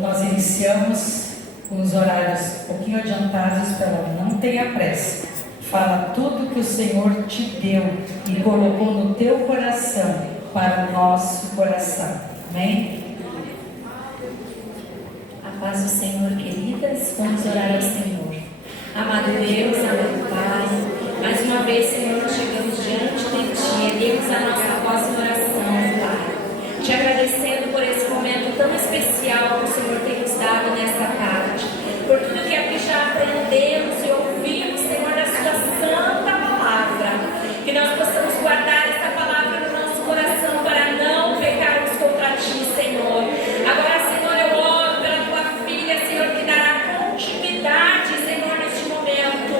nós iniciamos com os horários um pouquinho adiantados, pela não tenha pressa. Fala tudo que o Senhor te deu e colocou no teu coração para o nosso coração. Amém? A paz do Senhor, queridas, vamos orar ao Senhor. Amado Deus, amado Pai, mais uma vez, Senhor, nós chegamos diante de Ti, erguemos a nossa voz em oração, Pai, te agradecendo por esse momento tão especial que o Senhor tem nos dado nesta tarde, por tudo que aqui já aprendemos e ouvimos, Senhor, da Sua santa palavra, que nós possamos guardar essa palavra no nosso coração para não pecarmos contra Ti, Senhor. Agora, Senhor, eu oro pela Tua filha, Senhor, que dará continuidade, Senhor, neste momento.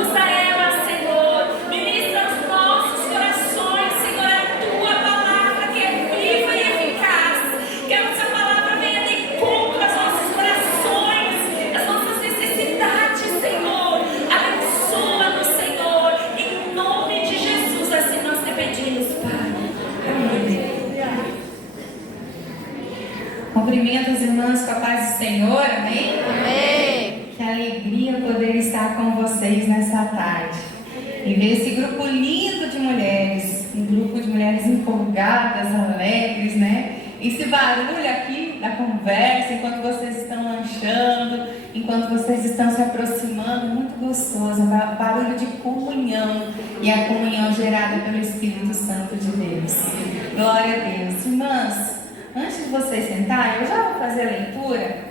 Usa ela, Senhor, ministra os nossos corações, Senhor, a Tua palavra que é viva e eficaz, que a nossa palavra venha de encontro aos nossos corações, às nossas necessidades, Senhor. Abençoa-nos, Senhor, em nome de Jesus, assim nós te pedimos, Pai. Amém. Cumprimento as irmãs com a paz do Senhor, amém? Amém. Que alegria poder estar com vocês nessa tarde e ver esse grupo lindo de mulheres, um grupo de mulheres empolgadas, alegres, né? Esse barulho aqui da conversa, enquanto vocês estão lanchando, enquanto vocês estão se aproximando, muito gostoso, barulho de comunhão e a comunhão gerada pelo Espírito Santo de Deus. Glória a Deus. Irmãs, antes de vocês sentarem, eu já vou fazer a leitura,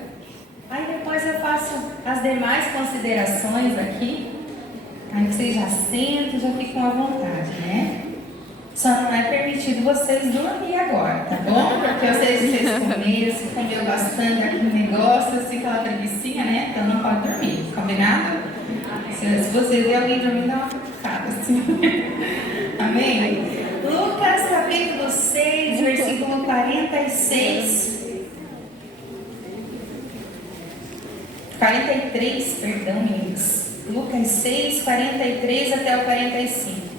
aí depois eu faço as demais considerações aqui, aí vocês já sentam, já ficam à vontade, né? Só não é permitido vocês dormir agora, tá bom? Porque eu sei que vocês comeram, se comeu bastante aqui no negócio, assim, aquela preguicinha, né? Então não pode dormir, combinado? Se vocês verem alguém dormindo, dá uma cutucada, assim. Amém? Lucas capítulo 6, versículo 43, perdão, meninos. Lucas 6, 43 até o 45.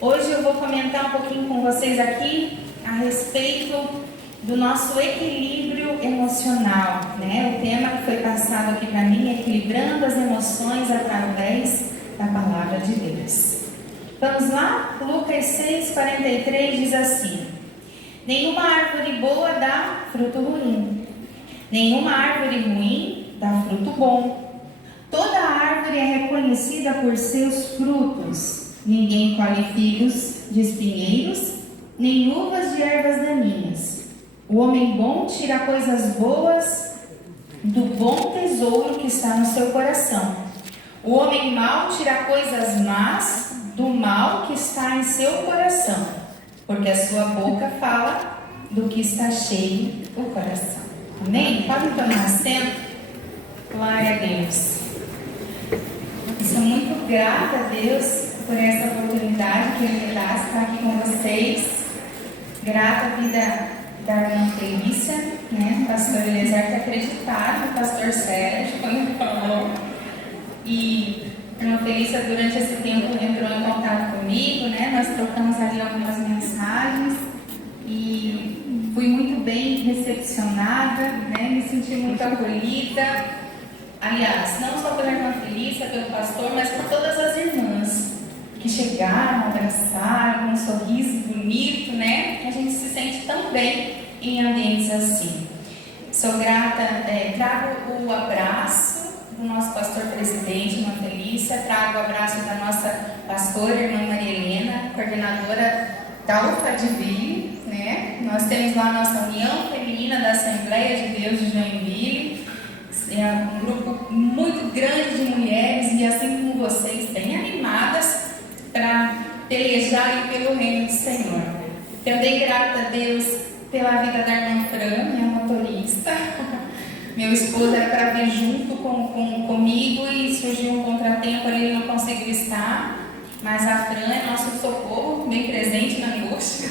Hoje eu vou comentar um pouquinho com vocês aqui a respeito do nosso equilíbrio emocional, né? O tema que foi passado aqui para mim é equilibrando as emoções através da palavra de Deus. Vamos lá? Lucas 6, 43 diz assim: nenhuma árvore boa dá fruto ruim, nenhuma árvore ruim dá fruto bom. Toda árvore é reconhecida por seus frutos. Ninguém colhe figos de espinheiros, nem uvas de ervas daninhas. O homem bom tira coisas boas do bom tesouro que está no seu coração. O homem mau tira coisas más do mal que está em seu coração, porque a sua boca fala do que está cheio o coração. Amém? Podem tomar assento? Glória a Deus. Eu sou muito grata a Deus por essa oportunidade que Ele me dá de estar aqui com vocês. Grata à vida da irmã Felícia, né? O pastor Eliezer ter acreditado no pastor Sérgio quando ele falou. E a irmã Felícia, durante esse tempo, entrou em contato comigo, né? Nós trocamos ali algumas mensagens e fui muito bem recepcionada, né? Me senti muito acolhida. Aliás, não só pela irmã Felícia, pelo pastor, mas por todas as irmãs que chegaram, abraçaram, com um sorriso bonito, né? A gente se sente tão bem em ambientes assim. Sou grata, trago o abraço do nosso pastor presidente, irmã Felícia, trago o abraço da nossa pastora, irmã Maria Helena, coordenadora da UFADVille, né? Nós temos lá a nossa União Feminina da Assembleia de Deus de Joinville, é um grupo muito grande de mulheres e assim como vocês, bem animadas para pelejarem pelo reino do Senhor. Também grata a Deus pela vida da irmã Fran, minha motorista. Meu esposo era para vir junto comigo e surgiu um contratempo, ele não conseguiu estar, mas a Fran é nosso socorro, bem presente na angústia.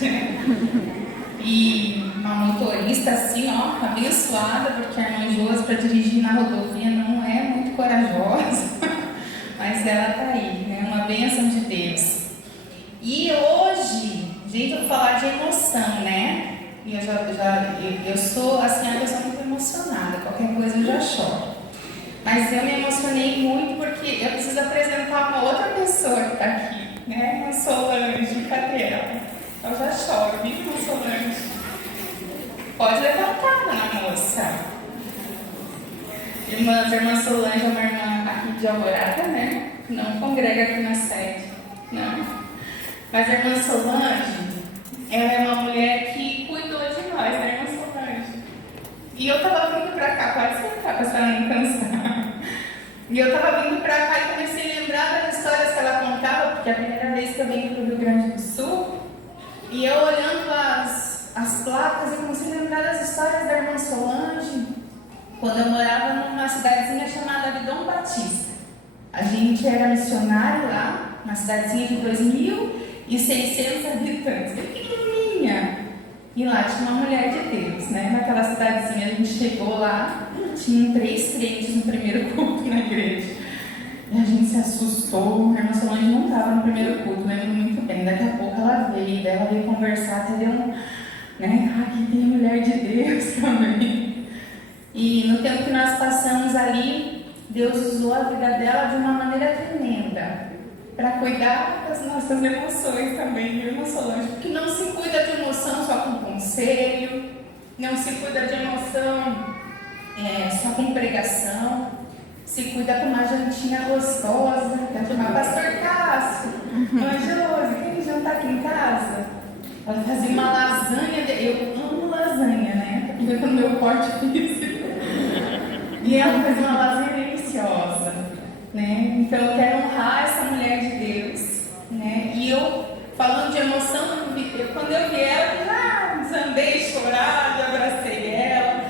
E uma motorista assim, ó, abençoada, porque a irmã Josi para dirigir na rodovia não é muito corajosa, mas ela está aí, né? Uma bênção de Deus. E hoje, gente, eu vou falar de emoção, né? E eu sou assim, uma pessoa muito emocionada. choro. Mas eu me emocionei muito porque eu preciso apresentar uma outra pessoa que está aqui, né? Irmã Solange, cadê ela? Eu já choro, viu, irmã Solange? Pode levantar, dona moça. Irmã Solange é uma irmã aqui de Alvorada, né? Não congrega aqui na sede, não. Mas a irmã Solange, ela é uma mulher que cuidou de nós, né, irmã Solange? E eu estava vindo para cá, pode sentar para a senhora não cansar. E eu estava vindo para cá e comecei a lembrar das histórias que ela contava, porque é a primeira vez que eu venho para o Rio Grande do Sul, e eu olhando as placas, eu comecei a lembrar das histórias da irmã Solange, quando eu morava numa cidadezinha chamada de Dom Batista. A gente era missionário lá, uma cidadezinha de 2.600 habitantes, bem pequenininha. E lá tinha uma mulher de Deus, né? Naquela cidadezinha a gente chegou lá, tinham 3 crentes no primeiro culto na igreja. E a gente se assustou, a irmã Solange não estava no primeiro culto, lembro muito bem. Daqui a pouco ela veio, daí ela veio conversar, até deu um, né? Aqui tem a mulher de Deus também. E no tempo que nós passamos ali, Deus usou a vida dela de uma maneira tremenda para cuidar das nossas emoções também, irmã Solange, porque não se cuida de emoção só com conselho, não se cuida de emoção só com pregação, se cuida com uma jantinha gostosa, quer tomar pastor Cássio, Angelose, quem jantar aqui em casa? Ela fazia uma lasanha, eu amo lasanha, né? Porque no meu porte físico. E ela fazia uma lasanha deliciosa, né? Então eu quero honrar essa mulher de Deus, né? E eu, falando de emoção, quando eu vi ela, desandei chorar, abracei ela.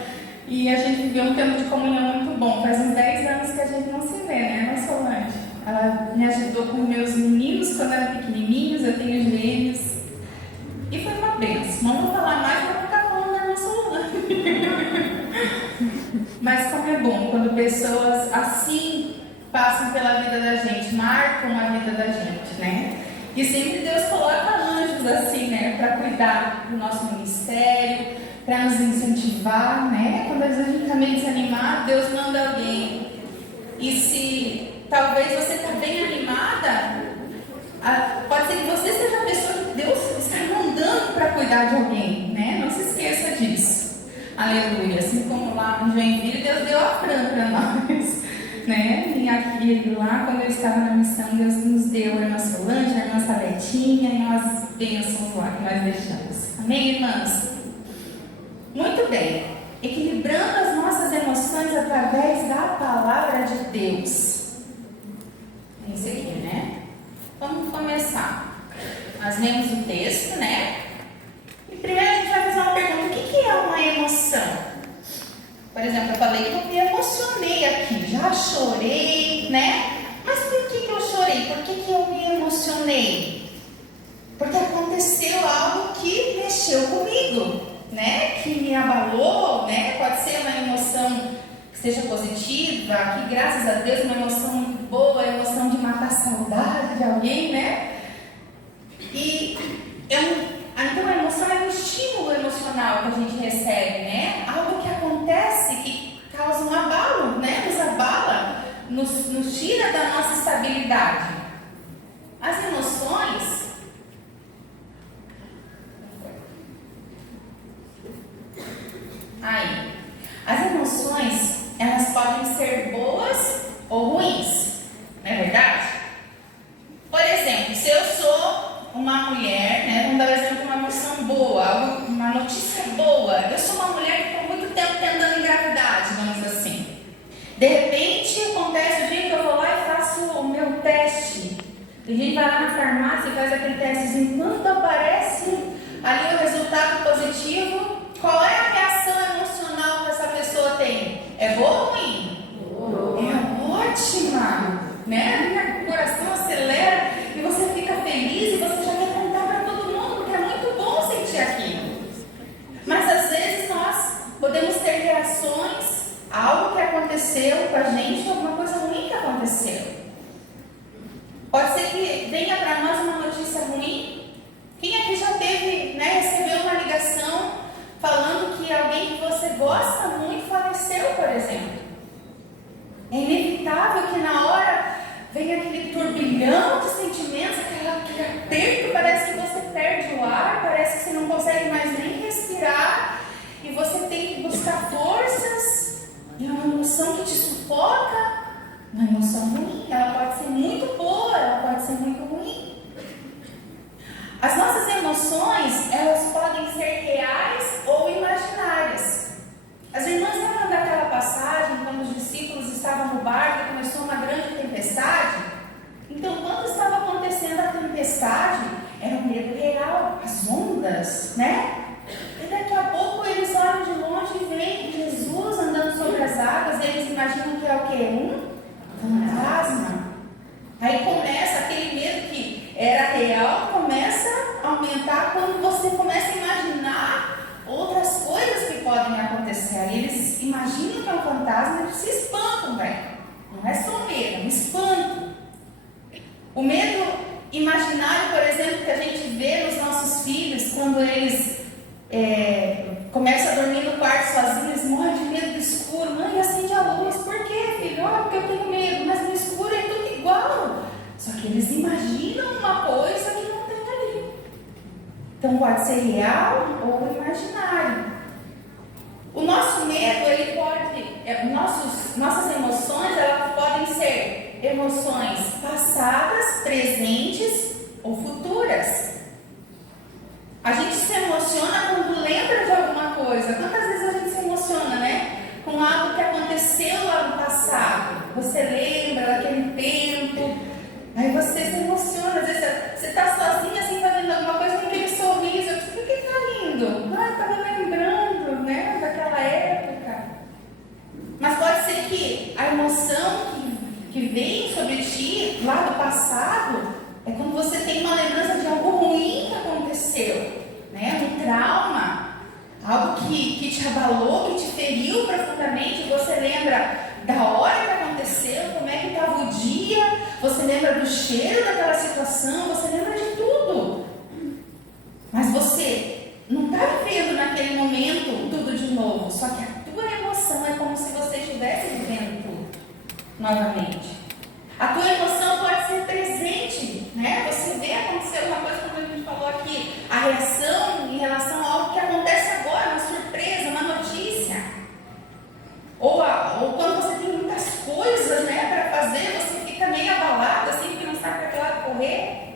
E a gente viveu um tempo de comunhão muito bom. Faz uns 10 anos que a gente não se vê, né, irmã Solange? Ela me ajudou com meus meninos quando eram pequenininhos, eu tenho gêmeos. E foi uma bênção. Não vou falar mais para não ficar falando da irmã Solange. Mas como é bom quando pessoas assim passam pela vida da gente, marcam a vida da gente, né? E sempre Deus coloca anjos assim, né? Para cuidar do nosso ministério, para nos incentivar, né? Quando às vezes a gente está meio desanimado, Deus manda alguém. E se talvez você está bem animada, pode ser que você seja a pessoa que Deus está mandando para cuidar de alguém, né? Não se esqueça disso. Aleluia. Assim como lá em Joinville, Deus deu a Fran para nós, né? E aqui e lá, quando eu estava na missão, Deus nos deu a irmã Solange, a irmã Saletinha e umas bênçãos lá que nós deixamos. Amém, irmãs? Muito bem. Equilibrando as nossas emoções através da palavra de Deus. É isso aqui, né? Vamos começar. Nós lemos o texto, né? E primeiro a gente vai fazer uma pergunta: o que é uma emoção? Por exemplo, eu falei que eu me emocionei aqui, já chorei, né? Mas por que eu chorei? Por que eu me emocionei? Porque aconteceu algo que mexeu comigo, né? Que me abalou, né? Pode ser uma emoção que seja positiva, que graças a Deus uma emoção muito boa, a emoção de matar a saudade de alguém, né? Então a emoção é um estímulo emocional que a gente recebe, né? Algo que acontece que causa um abalo, né? Nos abala, nos tira da nossa estabilidade. As emoções elas podem ser boas ou ruins, não é verdade? Por exemplo, se eu sou uma mulher, né, vamos dar um exemplo de uma emoção boa, uma notícia boa. Eu sou uma mulher que ficou muito tempo tentando engravidar, digamos assim. De repente, acontece o dia que eu vou lá e faço o meu teste. A gente vai lá na farmácia e faz aquele teste. Enquanto aparece ali o resultado positivo, qual é a reação emocional que essa pessoa tem? É boa ou ruim? É ótima, né? O coração acelera e você fica feliz e você já quer contar para todo mundo, porque é muito bom sentir aquilo. Mas às vezes nós podemos ter reações a algo que aconteceu com a gente, alguma coisa ruim que aconteceu. Pode ser que venha para nós uma notícia ruim. Quem aqui já teve, né, recebeu uma ligação falando que alguém que você gosta muito faleceu, por exemplo? turbilhão de sentimentos, aquele aperto, parece que você perde o ar, parece que você não consegue mais nem respirar, e você tem que buscar forças, e é uma emoção que te sufoca, uma emoção ruim. Ela pode ser muito boa, ela pode ser muito ruim. As nossas emoções, elas podem ser reais ou imaginárias. As irmãs lembram daquela passagem quando os discípulos estavam no barco e começou uma grande tempestade? Então, quando estava acontecendo a tempestade, era um medo real, as ondas, né? E daqui a pouco eles olham de longe e veem Jesus andando sobre as águas, e eles imaginam que é o quê? Um fantasma. Aí começa aquele medo que era real, começa a aumentar quando você começa a imaginar outras coisas que podem acontecer. Aí eles imaginam que é um fantasma e eles se espantam, velho. Não é só medo, é um espanto. O medo imaginário, por exemplo, que a gente vê nos nossos filhos, quando eles começam a dormir no quarto sozinhos, eles morrem de medo do escuro. Mãe, acende a luz. Por quê, filho? Porque eu tenho medo, mas no escuro é tudo igual. Só que eles imaginam uma coisa que não tem ali. Então pode ser real ou imaginário. O nosso medo, ele pode, nossas emoções, elas podem ser emoções passadas, presentes ou futuras. A gente se emociona quando lembra de alguma coisa. Quantas vezes a gente se emociona, né? Com algo que aconteceu lá no passado. Você lembra daquele tempo, aí você se emociona. Às vezes você está sozinha assim fazendo alguma coisa com aquele sorriso. Por que está rindo? Ah, estava lembrando, né, daquela época. Mas pode ser que a emoção que vem sobre ti lá do passado é quando você tem uma lembrança de algo ruim que aconteceu, né? Um trauma, algo que te abalou, que te feriu profundamente. Você lembra da hora que aconteceu, como é que estava o dia, você lembra do cheiro daquela situação, você lembra de tudo. Mas você não está vivendo naquele momento tudo de novo, só que a tua emoção é como se você estivesse vivendo tudo novamente. A tua emoção pode ser presente, né? Você vê acontecer uma coisa, como a gente falou aqui, a reação em relação a algo que acontece agora, uma surpresa, uma notícia. Ou quando você tem muitas coisas, né, para fazer, você fica meio abalado, assim, porque não sabe para que lado correr.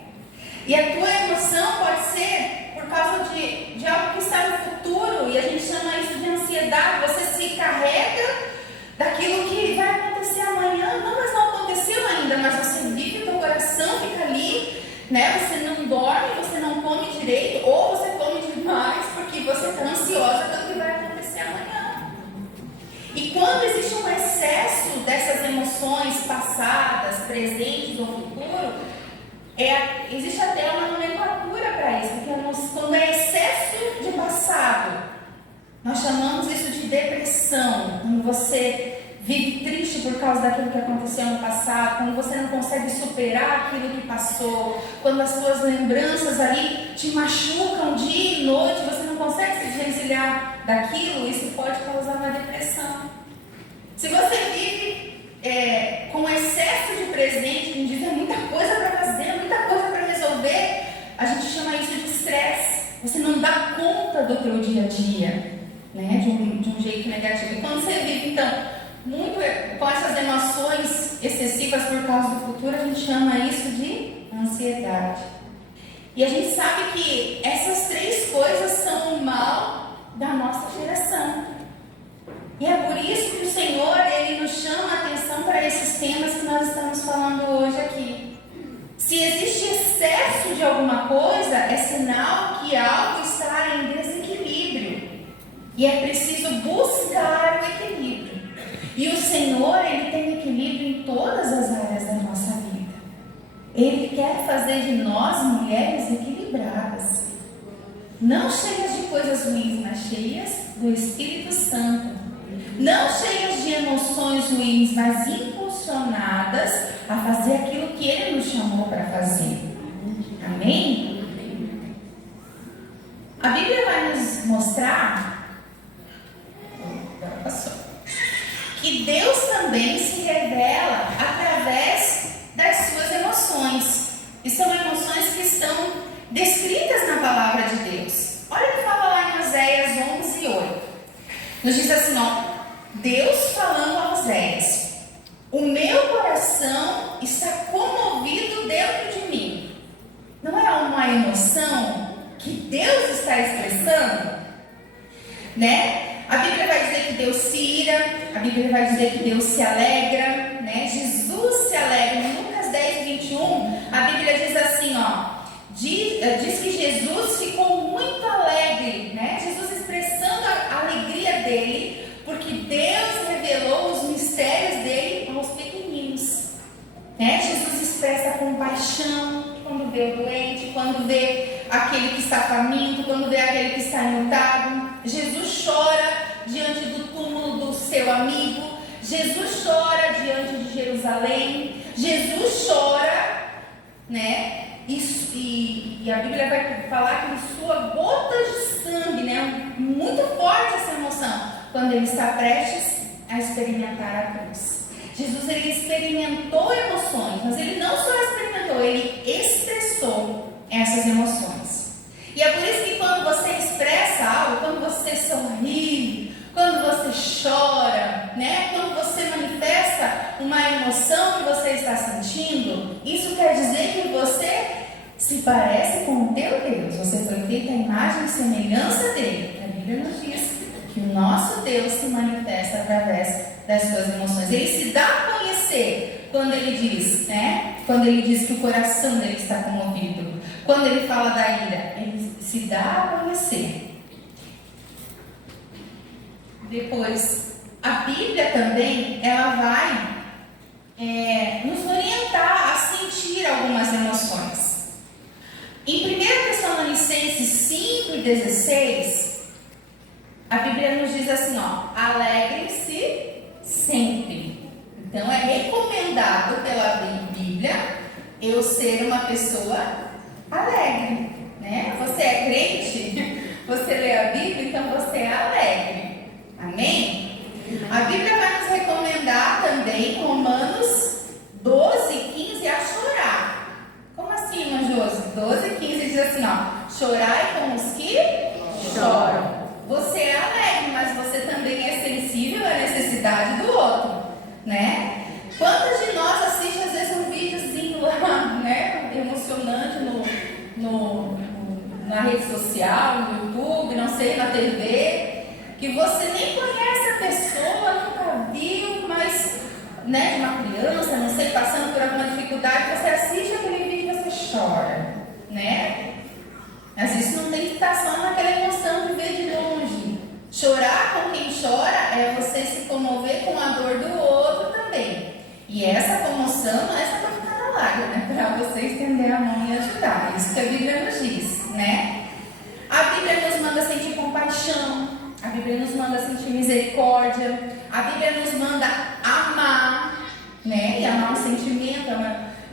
E a tua emoção pode ser por causa de algo que está no futuro, e a gente chama isso de ansiedade. Você se carrega daquilo que vai acontecer amanhã. Não, mas não aconteceu ainda, mas você vive, o teu coração fica ali, né? Você não dorme, você não come direito, ou você come demais porque você está ansiosa pelo que vai acontecer amanhã. E quando existe um excesso dessas emoções passadas, presentes ou futuro, existe até uma nomenclatura para isso, porque quando é excesso de passado, nós chamamos isso de depressão. Quando você vive triste por causa daquilo que aconteceu no passado, quando você não consegue superar aquilo que passou, quando as suas lembranças ali te machucam dia e noite, você não consegue se desvencilhar daquilo, isso pode causar uma depressão. Se você vive com excesso de presente, que diz, muita coisa para fazer, muita coisa para resolver, a gente chama isso de estresse. Você não dá conta do teu dia a dia, né, de um jeito negativo. E quando você vive, então, muito com essas emoções excessivas por causa do futuro, a gente chama isso de ansiedade. E a gente sabe que essas três coisas são o mal da nossa geração. E é por isso que o Senhor, Ele nos chama a atenção para esses temas que nós estamos falando hoje aqui. Se existe excesso de alguma coisa, é sinal que algo está em desequilíbrio. E é preciso buscar o equilíbrio. E o Senhor, Ele tem equilíbrio em todas as áreas da nossa vida. Ele quer fazer de nós mulheres equilibradas. Não cheias de coisas ruins, mas cheias do Espírito Santo. Não cheias de emoções ruins, mas impulsionadas a fazer aquilo que Ele nos chamou para fazer. Amém? A Bíblia vai nos mostrar que Deus também se revela através das suas emoções. estão descritas na palavra de Deus. Olha o que fala lá em Oséias 11:8. Nos diz assim, ó, Deus falando a Oséias: o meu coração está comovido dentro de mim. Não é uma emoção que Deus está expressando, né? A Bíblia vai dizer que Deus se ira, a Bíblia vai dizer que Deus se alegra, né? Jesus se alegra. Em Lucas 10:21, a Bíblia diz assim, ó, diz que Jesus ficou muito alegre, né? Jesus expressando a alegria dele, porque Deus revelou os mistérios dele aos pequeninos, né? Jesus expressa compaixão quando vê o doente, quando vê aquele que está faminto, quando vê aquele que está enlutado. Jesus chora diante do túmulo do seu amigo. Jesus chora diante de Jerusalém. Jesus chora, né? E a Bíblia vai falar que ele sua gotas de sangue, né? Muito forte essa emoção, quando ele está prestes a experimentar a cruz. Jesus, ele experimentou emoções, mas ele não só experimentou, ele expressou essas emoções. E é por isso que quando você expressa algo, quando você sorri, quando você chora, né? Quando você manifesta uma emoção que você está sentindo, isso quer dizer que você se parece com o teu Deus. Você foi feita a imagem e semelhança dele. A Bíblia nos diz que o nosso Deus se manifesta através das suas emoções. Ele se dá a conhecer quando ele diz, né? Quando ele diz que o coração dele está comovido. Quando ele fala da ira, ele se dá a conhecer. Depois, a Bíblia também, ela vai nos orientar a sentir algumas emoções. Em 1 Tessalonicenses 5:16, a Bíblia nos diz assim, ó, alegrem-se sempre. Então é recomendado pela Bíblia eu ser uma pessoa alegre, né? Você é crente, você lê a Bíblia, então você é alegre. Amém? A Bíblia vai nos recomendar também, Romanos 12:15, a chorar. Como assim, irmã Josi? 12:15 diz assim, ó, chorai com os que choram. Você é alegre, mas você também é sensível à necessidade do outro, né? Quantos de nós assistem às vezes um videozinho lá, né, emocionante na rede social, no YouTube, não sei, na TV, que você nem conhece a pessoa, nunca viu, mas, né, uma criança, não sei, passando por alguma dificuldade, você assiste aquele vídeo e você chora, né? Às vezes não tem que estar só naquela emoção de ver de longe. Chorar com quem chora é você se comover com a dor do outro também. E essa comoção não é só para ficar na lágrima, é para você estender a mão e ajudar. Isso que a Bíblia nos diz, né? A Bíblia nos manda sentir compaixão, a Bíblia nos manda sentir misericórdia, a Bíblia nos manda amar, né? E amar um sentimento,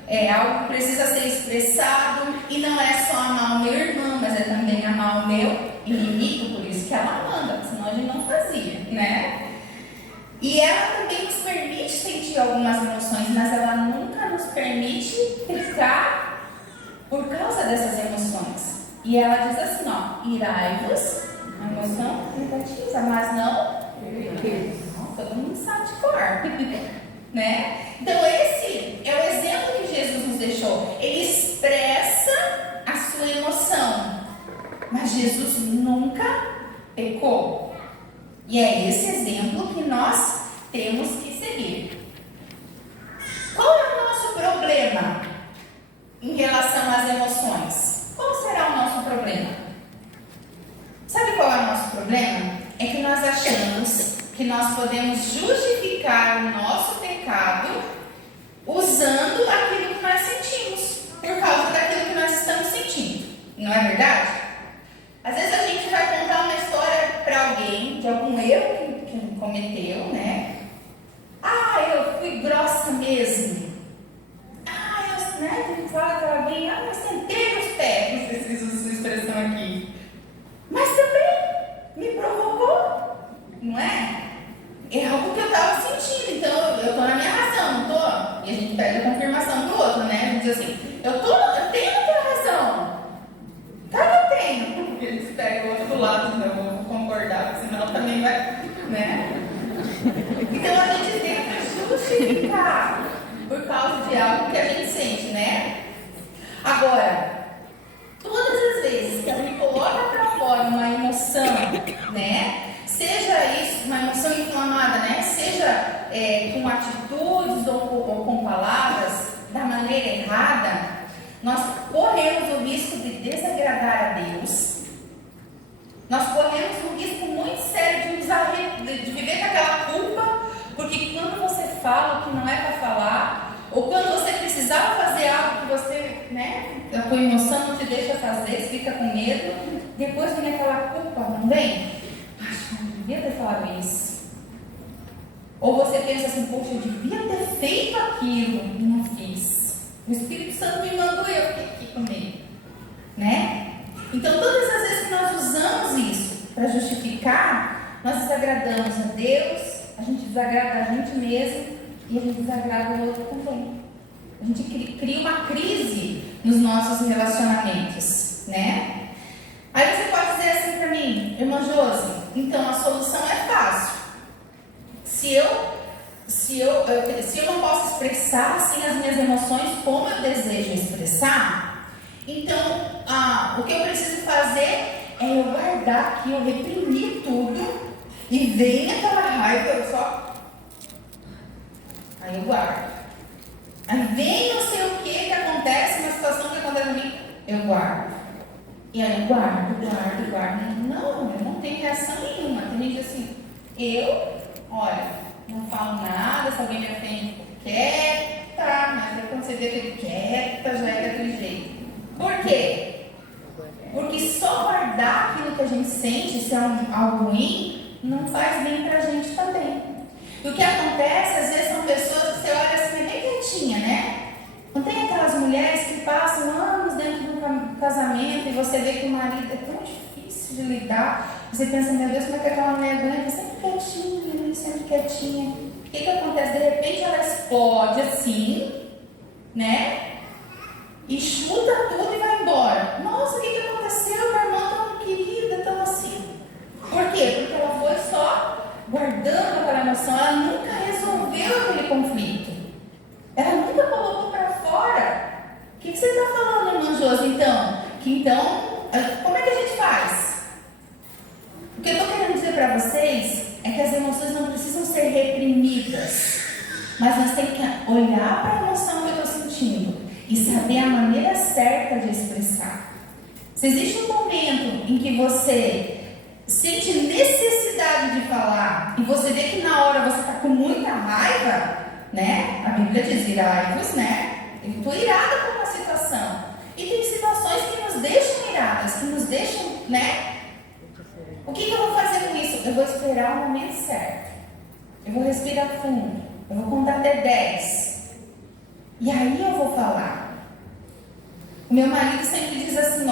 é algo que precisa ser expressado, e não é só amar o meu irmão, mas é também amar o meu inimigo, por isso que ela manda, senão a gente não fazia, né? E ela também nos permite sentir algumas emoções, mas ela nunca nos permite ficar por causa dessas emoções. E ela diz assim, ó, irai-vos, a emoção negativa, mas não, todo mundo sabe de cor, né? Então esse é o exemplo que Jesus nos deixou. Ele expressa a sua emoção, mas Jesus nunca pecou. E é esse exemplo que nós temos que seguir. Qual é o nosso problema em relação às emoções? Qual será o nosso problema? Sabe qual é o nosso problema? É que nós achamos que nós podemos justificar o nosso pecado usando aquilo que nós sentimos, por causa daquilo que nós estamos sentindo. Não é verdade? Às vezes a gente vai contar uma história para alguém de algum erro que cometeu, né? Ah, eu fui grossa mesmo. Ah, eu, né? A gente fala para alguém, eu sentei os pés, não sei se usa essa expressão aqui. Mas também me provocou, não é? É algo que eu estava sentindo, então eu estou na minha razão, não estou? E a gente pede a confirmação do outro, né? A gente diz assim, eu tenho a tua razão. justificar por causa de algo que a gente sente, né? Agora, todas as vezes que ela me coloca para fora uma emoção, né? Seja isso, uma emoção inflamada, né? Seja com atitudes ou com palavras, da maneira errada, nós corremos o risco de desagradar a Deus. Nós corremos um risco muito sério de viver com aquela culpa, porque quando você fala o que não é para falar, ou quando você precisava fazer algo que você, né, a tua emoção não te deixa fazer, você fica com medo, depois vem aquela culpa, não vem? Acho que eu não devia ter falado isso. Ou você pensa assim, poxa, eu devia ter feito aquilo e não fiz. O Espírito Santo me mandou, eu fiquei aqui comigo, né? Então, todas as vezes que nós usamos isso para justificar, nós desagradamos a Deus, a gente desagrada a gente mesmo e a gente desagrada o outro também. A gente cria uma crise nos nossos relacionamentos, né? Aí você pode dizer assim para mim, irmã Josi, então a solução é fácil. Se eu não posso expressar assim as minhas emoções como eu desejo expressar, então o que eu preciso fazer é eu guardar aqui, eu reprimir tudo e vem aquela raiva, eu só. Aí eu guardo. Aí vem não sei o que acontece, uma situação que acontece comigo, eu guardo. E aí eu guardo. Não, eu não tenho reação nenhuma. Tem gente assim, olha, não falo nada, se alguém me ofende, quieta, mas aí quando você vê aquele quieta, já é daquele jeito. Por quê? Porque só guardar aquilo que a gente sente, se é algo ruim, não faz bem pra gente também. E o que acontece, às vezes, são pessoas que você olha assim, bem quietinha, né? Não tem aquelas mulheres que passam anos dentro de um casamento e você vê que o marido é tão difícil de lidar. Você pensa, meu Deus, como é que aquela mulher aguenta? Sempre quietinha. O que acontece? De repente ela explode assim, né? E chuta tudo e vai embora. Nossa, o que aconteceu? Minha irmã tão querida, tão assim. Por quê? Porque ela foi só guardando aquela emoção. Ela nunca resolveu aquele conflito. Ela nunca colocou para fora. O que você está falando, irmã Josi, então? Como é que a gente faz? O que eu estou querendo dizer para vocês é que as emoções não precisam ser reprimidas. Mas nós temos que olhar para a emoção que eu estou sentindo e saber a maneira certa de expressar. Se existe um momento em que você sente necessidade de falar e você vê que na hora você está com muita raiva, né? A Bíblia diz, irai-vos, né? Eu estou irada com uma situação. E tem situações que nos deixam iradas, que nos deixam, né? O que eu vou fazer com isso? Eu vou esperar o momento certo. Eu vou respirar fundo. Eu vou contar até 10. E aí eu vou falar. O meu marido sempre diz assim,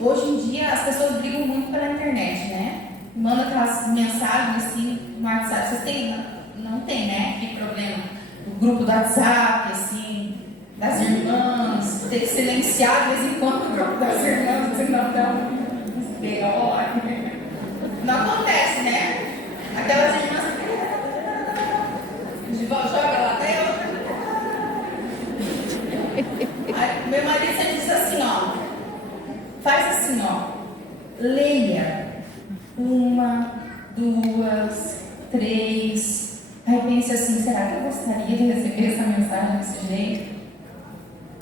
hoje em dia as pessoas brigam muito pela internet, né? Manda aquelas mensagens assim no WhatsApp. Vocês têm? Não tem, né? Que problema. O grupo do WhatsApp, assim, das irmãs, tem que silenciar de vez em quando o grupo das irmãs, senão dá um B.O. Não acontece, né? Aquelas irmãs joga lá até outra. Meu marido sempre diz assim, faz assim, leia 1, 2, 3. Aí pense assim, será que eu gostaria de receber essa mensagem desse jeito?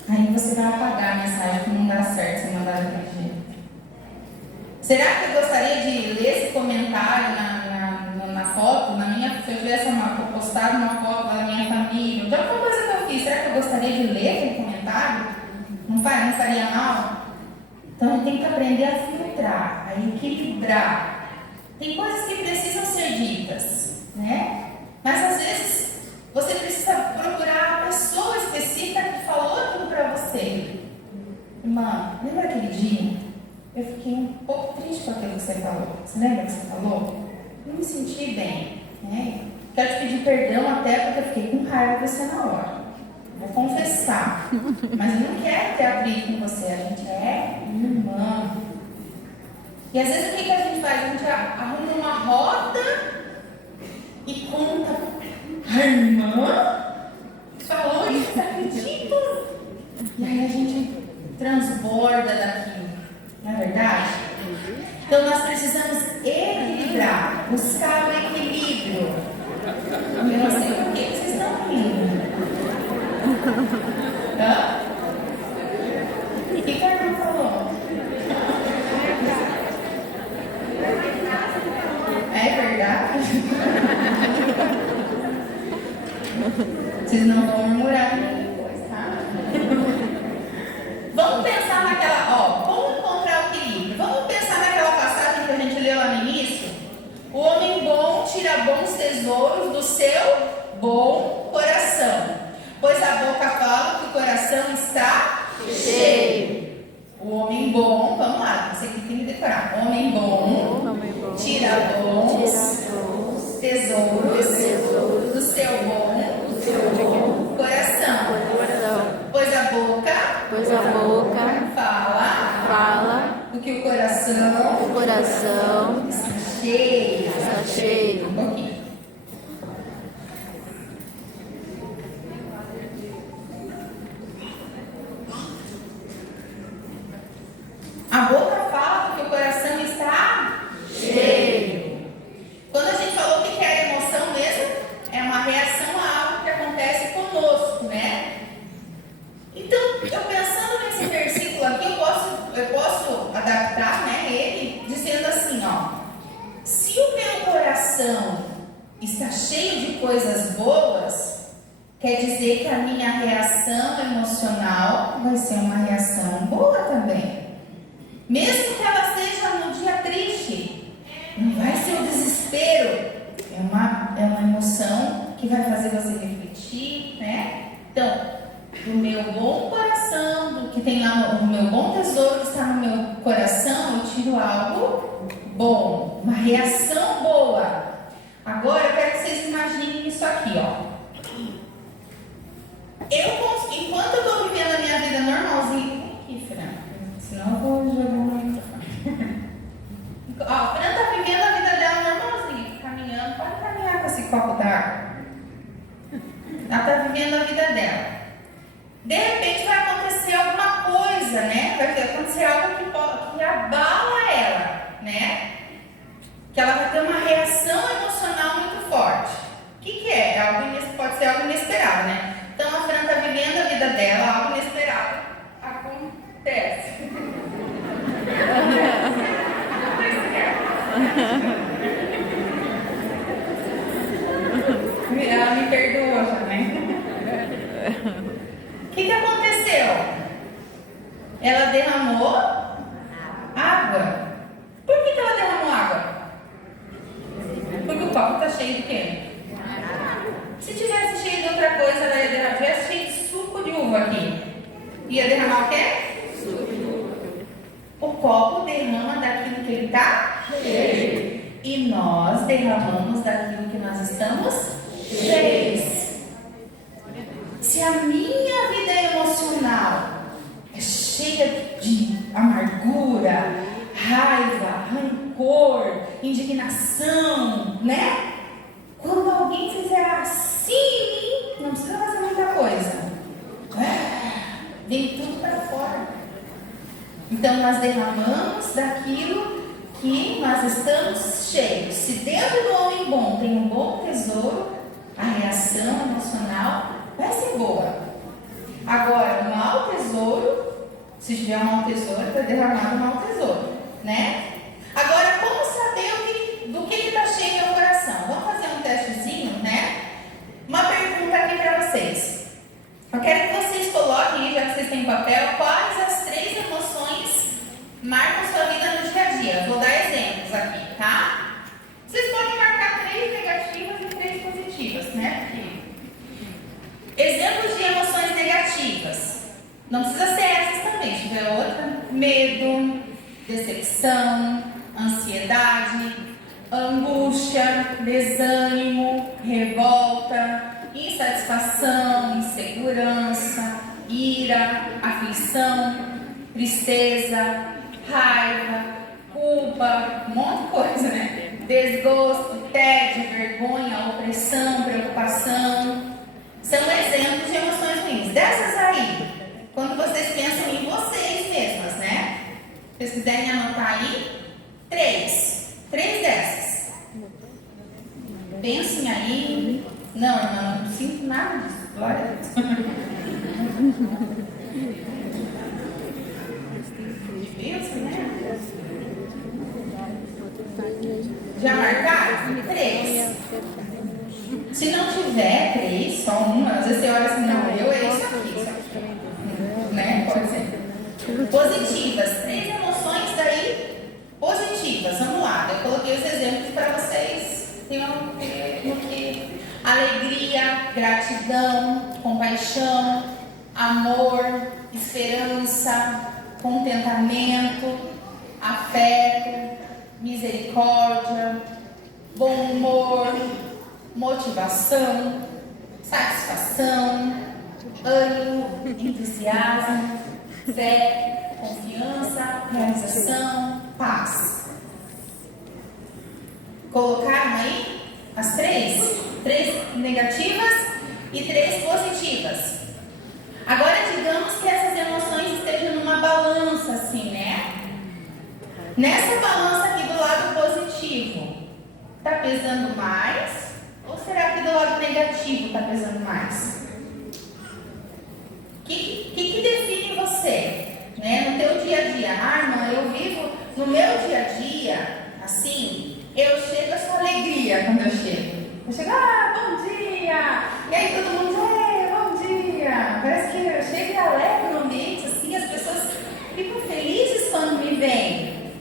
Aí você vai apagar a mensagem que não dá certo se mandar daquele jeito. Será que eu gostaria de ler esse comentário na foto? Se eu tivesse postado uma foto da minha família, de alguma coisa que eu fiz, será que eu gostaria de ler aquele comentário? Não faria mal? Então a gente tem que aprender a filtrar, a equilibrar. Tem coisas que precisam ser ditas, né? Mas às vezes você precisa procurar a pessoa específica que falou aquilo para você. Irmã, lembra aquele dia? Eu fiquei um pouco triste com aquilo que você falou. Você lembra que você falou? Não me senti bem, né? Quero te pedir perdão até porque eu fiquei com raiva de você na hora. Vou confessar. Mas eu não quero ter atrito com você. A gente é irmã. E às vezes o que a gente faz? A gente arruma uma roda e conta a irmã falou isso, acredito? E aí a gente transborda daquilo, não é verdade? Então nós precisamos equilibrar, buscar o equilíbrio. Eu não sei por que vocês estão rindo. Hã? O que a irmã falou? É verdade? Vocês não vão murmurar depois, tá? Vamos pensar naquela, vamos encontrar o equilíbrio. Vamos pensar naquela passagem que a gente leu lá no início. O homem bom tira bons tesouros do seu bom coração, pois a boca fala que o coração está cheio. O homem bom, vamos lá, você que tem que decorar. Homem bom tira bons tesouros do seu bom coração, pois a boca fala do que o coração está cheio. Um pouquinho. A boca fala que o coração está cheio. Quando a gente falou que é emoção mesmo, é uma reação a algo que acontece conosco, né? Então, eu pensando nesse versículo aqui, eu posso adaptar, né, ele dizendo assim, se o meu coração está cheio de coisas boas, quer dizer que a minha reação emocional vai ser uma reação boa também. Mesmo que ela seja no dia triste, não vai ser o desespero. É uma emoção que vai fazer você refletir, né? Então, do meu bom coração, do que tem lá no meu bom tesouro que está no meu coração, eu tiro algo bom, uma reação boa. Agora, eu quero que vocês imaginem isso aqui, enquanto eu estou vivendo a minha vida normalzinha, senão eu vou jogar uma microfone. A Fran está vivendo a vida dela normalzinha, caminhando, pode caminhar com esse copo d'água. Ela está vivendo a vida dela. De repente vai acontecer alguma coisa, né? Vai acontecer algo que abala ela, né? Que ela vai ter uma reação emocional muito forte. O que é? Pode ser algo inesperado, né? Então a Fran está vivendo a vida dela, algo inesperado acontece. Ela me perdoou já, né? O que aconteceu? Ela derramou água. Por que ela derramou água? Porque o copo está cheio de quê? Se tivesse cheio de outra coisa, ela ia derramar. Tivesse cheio de suco de uva aqui, ia derramar o quê? O copo derrama daquilo que ele está cheio. E nós derramamos daquilo que nós estamos cheios. Se a minha vida emocional é cheia de amargura, raiva, rancor, indignação, né? Quando alguém fizer assim, não precisa fazer muita coisa. Vem tudo para fora. Então nós derramamos daquilo que nós estamos cheios. Se dentro do homem bom tem um bom tesouro, a reação emocional vai ser boa. Agora, o mau tesouro, se tiver um mau tesouro, vai derramar um mau tesouro, né? Agora, como saber do que está cheio meu coração? Vamos fazer um testezinho, né? Uma pergunta aqui para vocês. Eu quero que vocês coloquem, já que vocês têm papel, quais as 3 emoções marcam sua vida no dia a dia. Vou dar exemplos aqui, tá? Vocês podem marcar 3 negativas e 3 positivas, né? Exemplos de emoções negativas. Não precisa ser essas também, se tiver outra. Medo, decepção, ansiedade, angústia, desânimo, revolta, insatisfação, insegurança, ira, aflição, tristeza, raiva, culpa, um monte de coisa, né? Desgosto, tédio, vergonha, opressão, preocupação. preocupação. São exemplos de emoções ruins. Dessas aí, quando vocês pensam em vocês mesmas, né? Se vocês quiserem anotar aí, 3 dessas. Pensem aí. Não, irmã, não sinto nada disso. Glória a Deus. Pensa, né? Já marcaram? 3. Se não tiver 3, só uma, às vezes você olha assim, não, é isso aqui. Né? Pode ser. Positivas. 3 emoções daí positivas. Vamos lá. Eu coloquei os exemplos para vocês. Tem que alegria, gratidão, compaixão, amor, esperança, contentamento, afeto, misericórdia, bom humor, motivação, satisfação, ânimo, entusiasmo, fé, confiança, realização, paz. Colocaram aí as 3 negativas e 3 positivas. Agora digamos que essas emoções estejam numa balança assim, né? Nessa balança aqui do lado positivo, está pesando mais? Ou será que do lado negativo está pesando mais? O que define você? Né? No teu dia a dia. Ah, irmã, eu vivo no meu dia a dia, assim, eu chego a sua alegria quando eu chego. Eu chego, bom dia! E aí todo mundo diz, bom dia! Parece que eu chego e alegro no ambiente, assim, as pessoas ficam felizes quando me veem.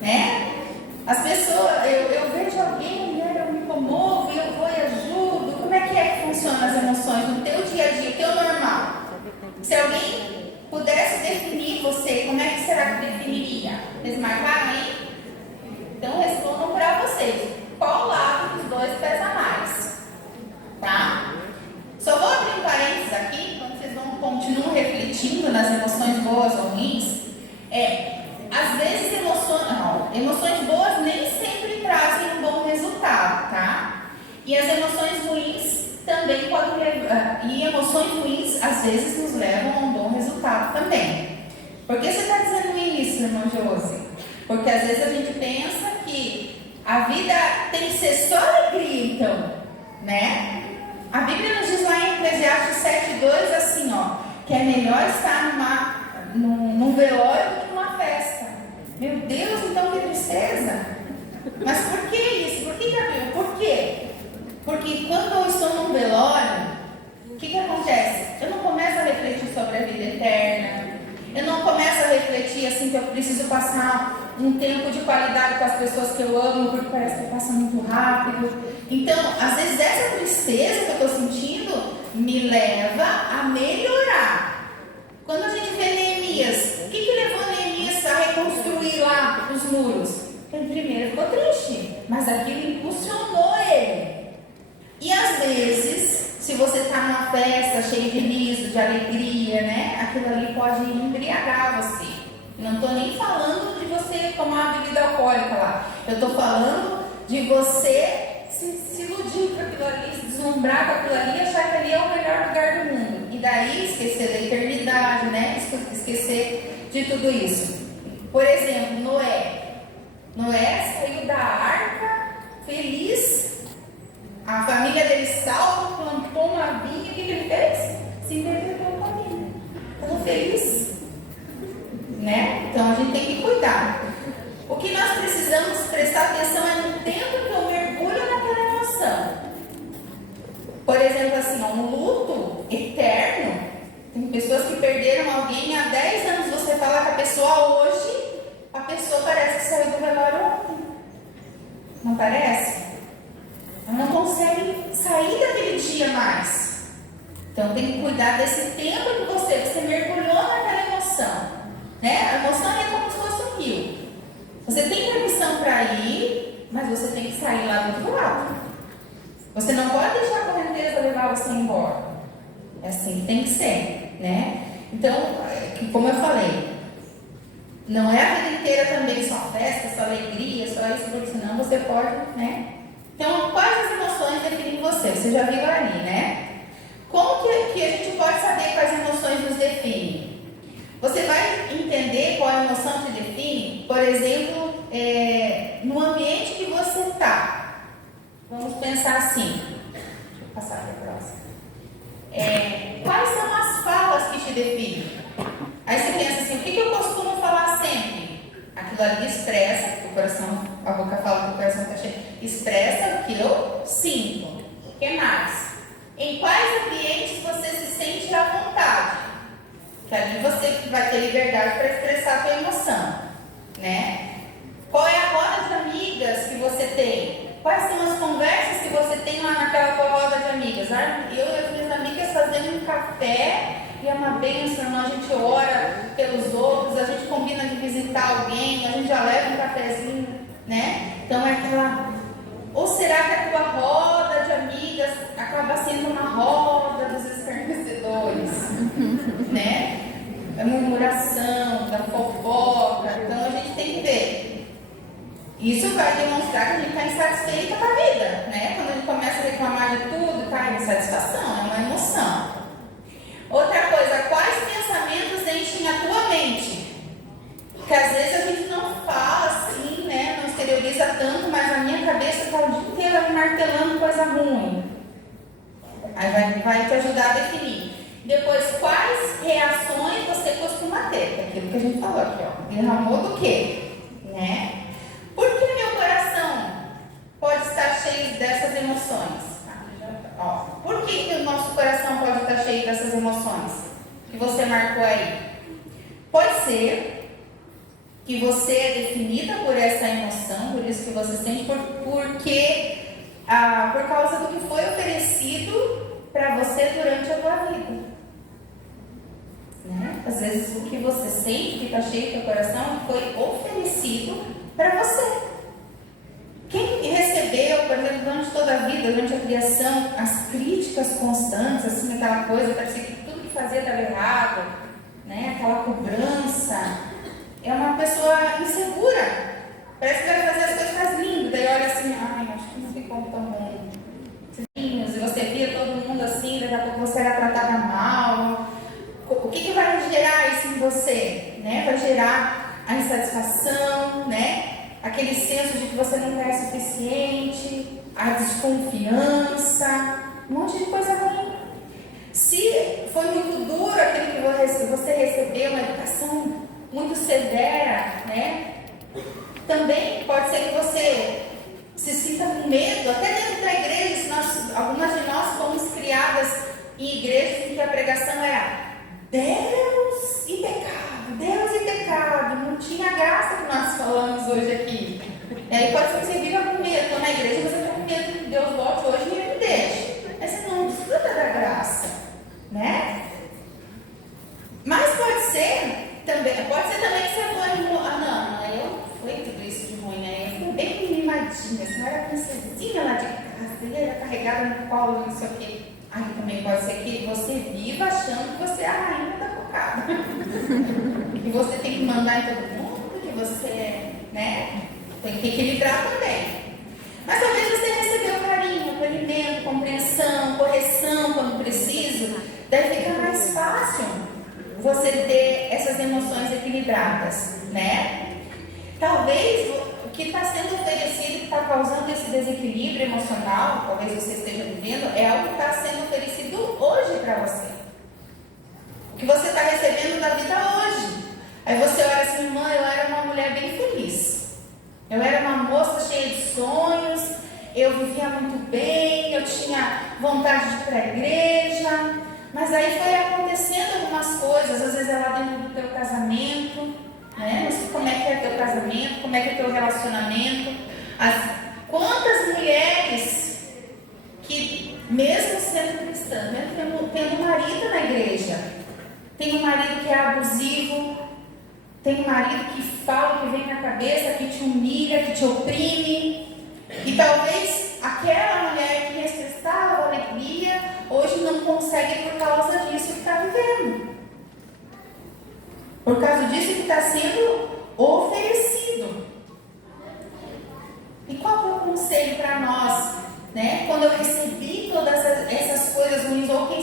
Né? As pessoas, eu vejo alguém, né, eu me comovo, eu vou e ajudo. Como é que funcionam as emoções no teu dia a dia, o teu normal? Se alguém pudesse definir você, como é que será que definiria? Vocês marcaram aí? Então respondam para vocês. Qual lado dos dois pesa mais? Tá? Só vou abrir um parênteses aqui, quando vocês continuam refletindo nas emoções boas ou ruins. Às vezes emoções boas nem sempre trazem um bom resultado, tá? E as emoções ruins também podem levar, e emoções ruins às vezes nos levam a um bom resultado também. Por que você está dizendo isso, irmã Josi? Porque às vezes a gente pensa que a vida tem que ser só alegria, então, né? A Bíblia nos diz lá em Eclesiastes 7:2 assim, ó, que é melhor estar num velório do que numa festa. Meu Deus, então que tristeza! Mas por que isso? Por que Gabriel? Por quê? Porque quando eu estou num velório, o que acontece? Eu não começo a refletir sobre a vida eterna. Eu não começo a refletir assim que eu preciso passar um tempo de qualidade com as pessoas que eu amo, porque parece que passa muito rápido. Então, às vezes essa tristeza que eu estou sentindo me leva a melhorar. Quando a gente vê Neemias, o que levou Neemias a reconstruir lá os muros? Ele primeiro ficou triste, mas aquilo impulsionou ele. E às vezes, se você está numa festa cheia de riso, de alegria, né? Aquilo ali pode embriagar você. Não estou nem falando de você tomar uma bebida alcoólica lá. Eu estou falando de você se iludir com aquilo ali, se deslumbrar com aquilo ali e achar que ali é o melhor lugar do mundo. E daí esquecer da eternidade, né? Esquecer de tudo isso. Por exemplo, Noé saiu da arca feliz. A família dele salva, plantou uma vinha. O que ele fez? Se enveredou com a vinha. Estava feliz. Né? Então a gente tem que cuidar. O que nós precisamos prestar atenção é no tempo que eu mergulho naquela emoção. Por exemplo, assim, um luto eterno. Tem pessoas que perderam alguém há 10 anos. Você fala com a pessoa hoje, a pessoa parece que saiu do velório ontem. Não parece? Ela não consegue sair daquele dia mais. Então tem que cuidar desse tempo que você mergulhou naquela emoção. Né? A emoção é como se fosse um rio. Você tem permissão para ir, mas você tem que sair lá do outro lado. Você não pode deixar a correnteza levar você embora. É assim que tem que ser, né? Então, como eu falei, não é a vida inteira também só festa, só alegria, só isso, porque senão você pode, né? Então, quais as emoções definem você? você. Você já viu ali, né? Como que a gente pode saber quais emoções nos definem? Você vai entender qual emoção te define, por exemplo, no ambiente que você está. Vamos pensar assim. Deixa eu passar para a próxima. Quais são as falas que te definem? Aí você pensa assim, o que eu costumo falar sempre? Aquilo ali expressa, o coração, a boca fala que o coração está cheio, expressa o que eu sinto. O que mais? Em quais ambientes você se sente à vontade? Que ali você vai ter liberdade para expressar a sua emoção, né? Qual é a roda de amigas que você tem? Quais são as conversas que você tem lá naquela tua roda de amigas? Eu e as minhas amigas fazendo um café e é uma bênção, a gente ora pelos outros, a gente combina de visitar alguém, a gente já leva um cafezinho, né? Então é aquela... Ou será que a tua roda de amigas acaba sendo uma roda dos escarnecedores, né? Da murmuração, da fofoca. Então a gente tem que ver. Isso vai demonstrar que a gente está insatisfeita com a vida, né? Quando a gente começa a reclamar de tudo, está insatisfação, é uma emoção. Outra coisa, quais pensamentos enchem a tua mente? Porque às vezes a gente não fala assim, né? Não exterioriza tanto, mas a minha cabeça está o dia inteiro martelando coisa ruim. Aí vai te ajudar a definir. Depois, quais reações você costuma ter? Aquilo que a gente falou aqui, ó. Derramou do quê? Né? Por que meu coração pode estar cheio dessas emoções? Ó, por que o nosso coração pode estar cheio dessas emoções que você marcou aí? Pode ser que você é definida por essa emoção, por isso que você sente, por causa do que foi oferecido para você durante a tua vida. Né? Às vezes o que você sente, que está cheio do teu coração, foi oferecido para você. Quem recebeu, por exemplo, durante toda a vida, durante a criação, as críticas constantes, assim, aquela coisa, parecia que tudo que fazia estava errado, né? Aquela cobrança, é uma pessoa insegura. Parece que vai fazer as coisas mais lindas, daí olha assim, ai, acho que não ficou tão bom. E você via todo mundo assim, daqui a pouco você era tratada mal. O que vai gerar isso em você? Né? Vai gerar a insatisfação, né? Aquele senso de que você não é suficiente, a desconfiança, um monte de coisa ruim. Se foi muito duro aquilo que você recebeu, uma educação muito severa, né? Também pode ser que você se sinta com medo, até dentro da igreja. Algumas de nós fomos criadas em igrejas em que a pregação era Deus e pecado, não tinha graça que nós falamos hoje aqui. E pode ser que você viva com medo, estou na igreja, você está com medo que Deus volte hoje e me deixe. Mas você não desfruta da graça, né? Mas pode ser também que você foi, eu fui tudo isso de ruim, né? Eu fui bem mimadinha, assim, eu era princesinha lá de casa, eu era carregada no colo, não sei o quê. Aí também pode ser que você viva achando que você é a rainha da cocada. Que você tem que mandar em todo mundo, que você, né, tem que equilibrar também. Mas talvez você recebeu carinho, acolhimento, compreensão, correção quando preciso. Deve ficar mais fácil você ter essas emoções equilibradas, né? Talvez o que está sendo oferecido, que está causando esse desequilíbrio emocional, talvez você esteja vivendo, é algo que está sendo oferecido hoje para você. O que você está recebendo da vida hoje. Aí você olha assim, irmã, eu era uma mulher bem feliz. Eu era uma moça cheia de sonhos, eu vivia muito bem, eu tinha vontade de ir para a igreja, mas aí foi acontecendo algumas coisas, às vezes é lá dentro do teu casamento, né? Não sei como é que é teu casamento, como é que é teu relacionamento. Quantas mulheres que, mesmo sendo cristãs, mesmo tendo um marido na igreja, tem um marido que é abusivo, tem um marido que fala o que vem na cabeça, que te humilha, que te oprime, e talvez aquela mulher que expressava alegria, hoje não consegue por causa disso que está vivendo. Por causa disso que está sendo oferecido. E qual é o conselho para nós? Né? Quando eu recebi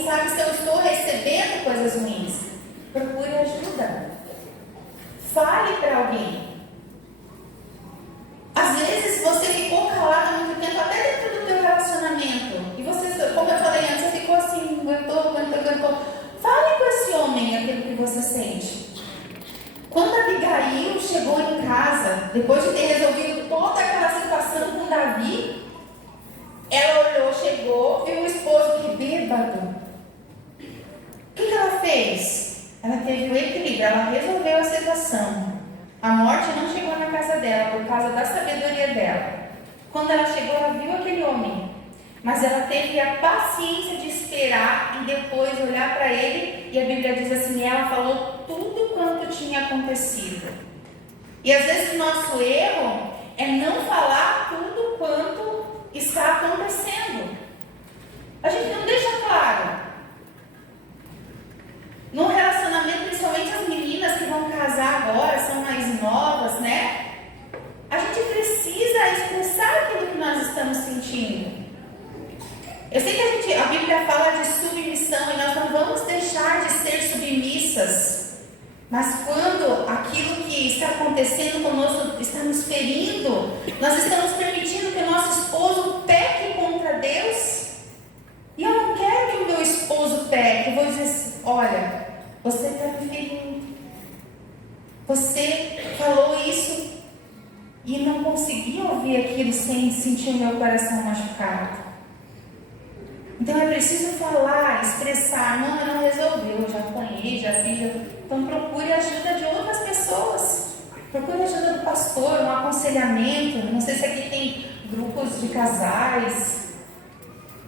sabe se eu estou recebendo coisas ruins. Procure ajuda. Fale para alguém. Às vezes você ficou calado há muito tempo, até dentro do teu relacionamento. E você, como eu falei antes, você ficou assim, aguentou. Fale com esse homem aquilo que você sente. Quando Abigail chegou em casa, depois de ter resolvido toda aquela situação com Davi, ela olhou, chegou, viu o esposo que bêbado. O que ela fez? Ela teve o equilíbrio, ela resolveu a situação. A morte não chegou na casa dela por causa da sabedoria dela. Quando ela chegou, ela viu aquele homem. Mas ela teve a paciência de esperar e depois olhar para ele. E a Bíblia diz assim, ela falou tudo quanto tinha acontecido. E às vezes o nosso erro é não falar tudo quanto está acontecendo. A gente não deixa claro. No relacionamento, principalmente as meninas que vão casar agora, são mais novas, né? A gente precisa expressar aquilo que nós estamos sentindo. Eu sei que a Bíblia fala de submissão e nós não vamos deixar de ser submissas. Mas quando aquilo que está acontecendo conosco está nos ferindo, nós estamos permitindo que o nosso esposo peque contra Deus. E eu não quero que o meu esposo peque. Eu vou dizer assim, olha, você está me ferindo. Você falou isso e não consegui ouvir aquilo sem sentir o meu coração machucado. Então é preciso falar, expressar. Não, eu não resolveu, eu já apanhei, já fiz. Então procure a ajuda de outras pessoas. Procure a ajuda do pastor, um aconselhamento. Não sei se aqui tem grupos de casais.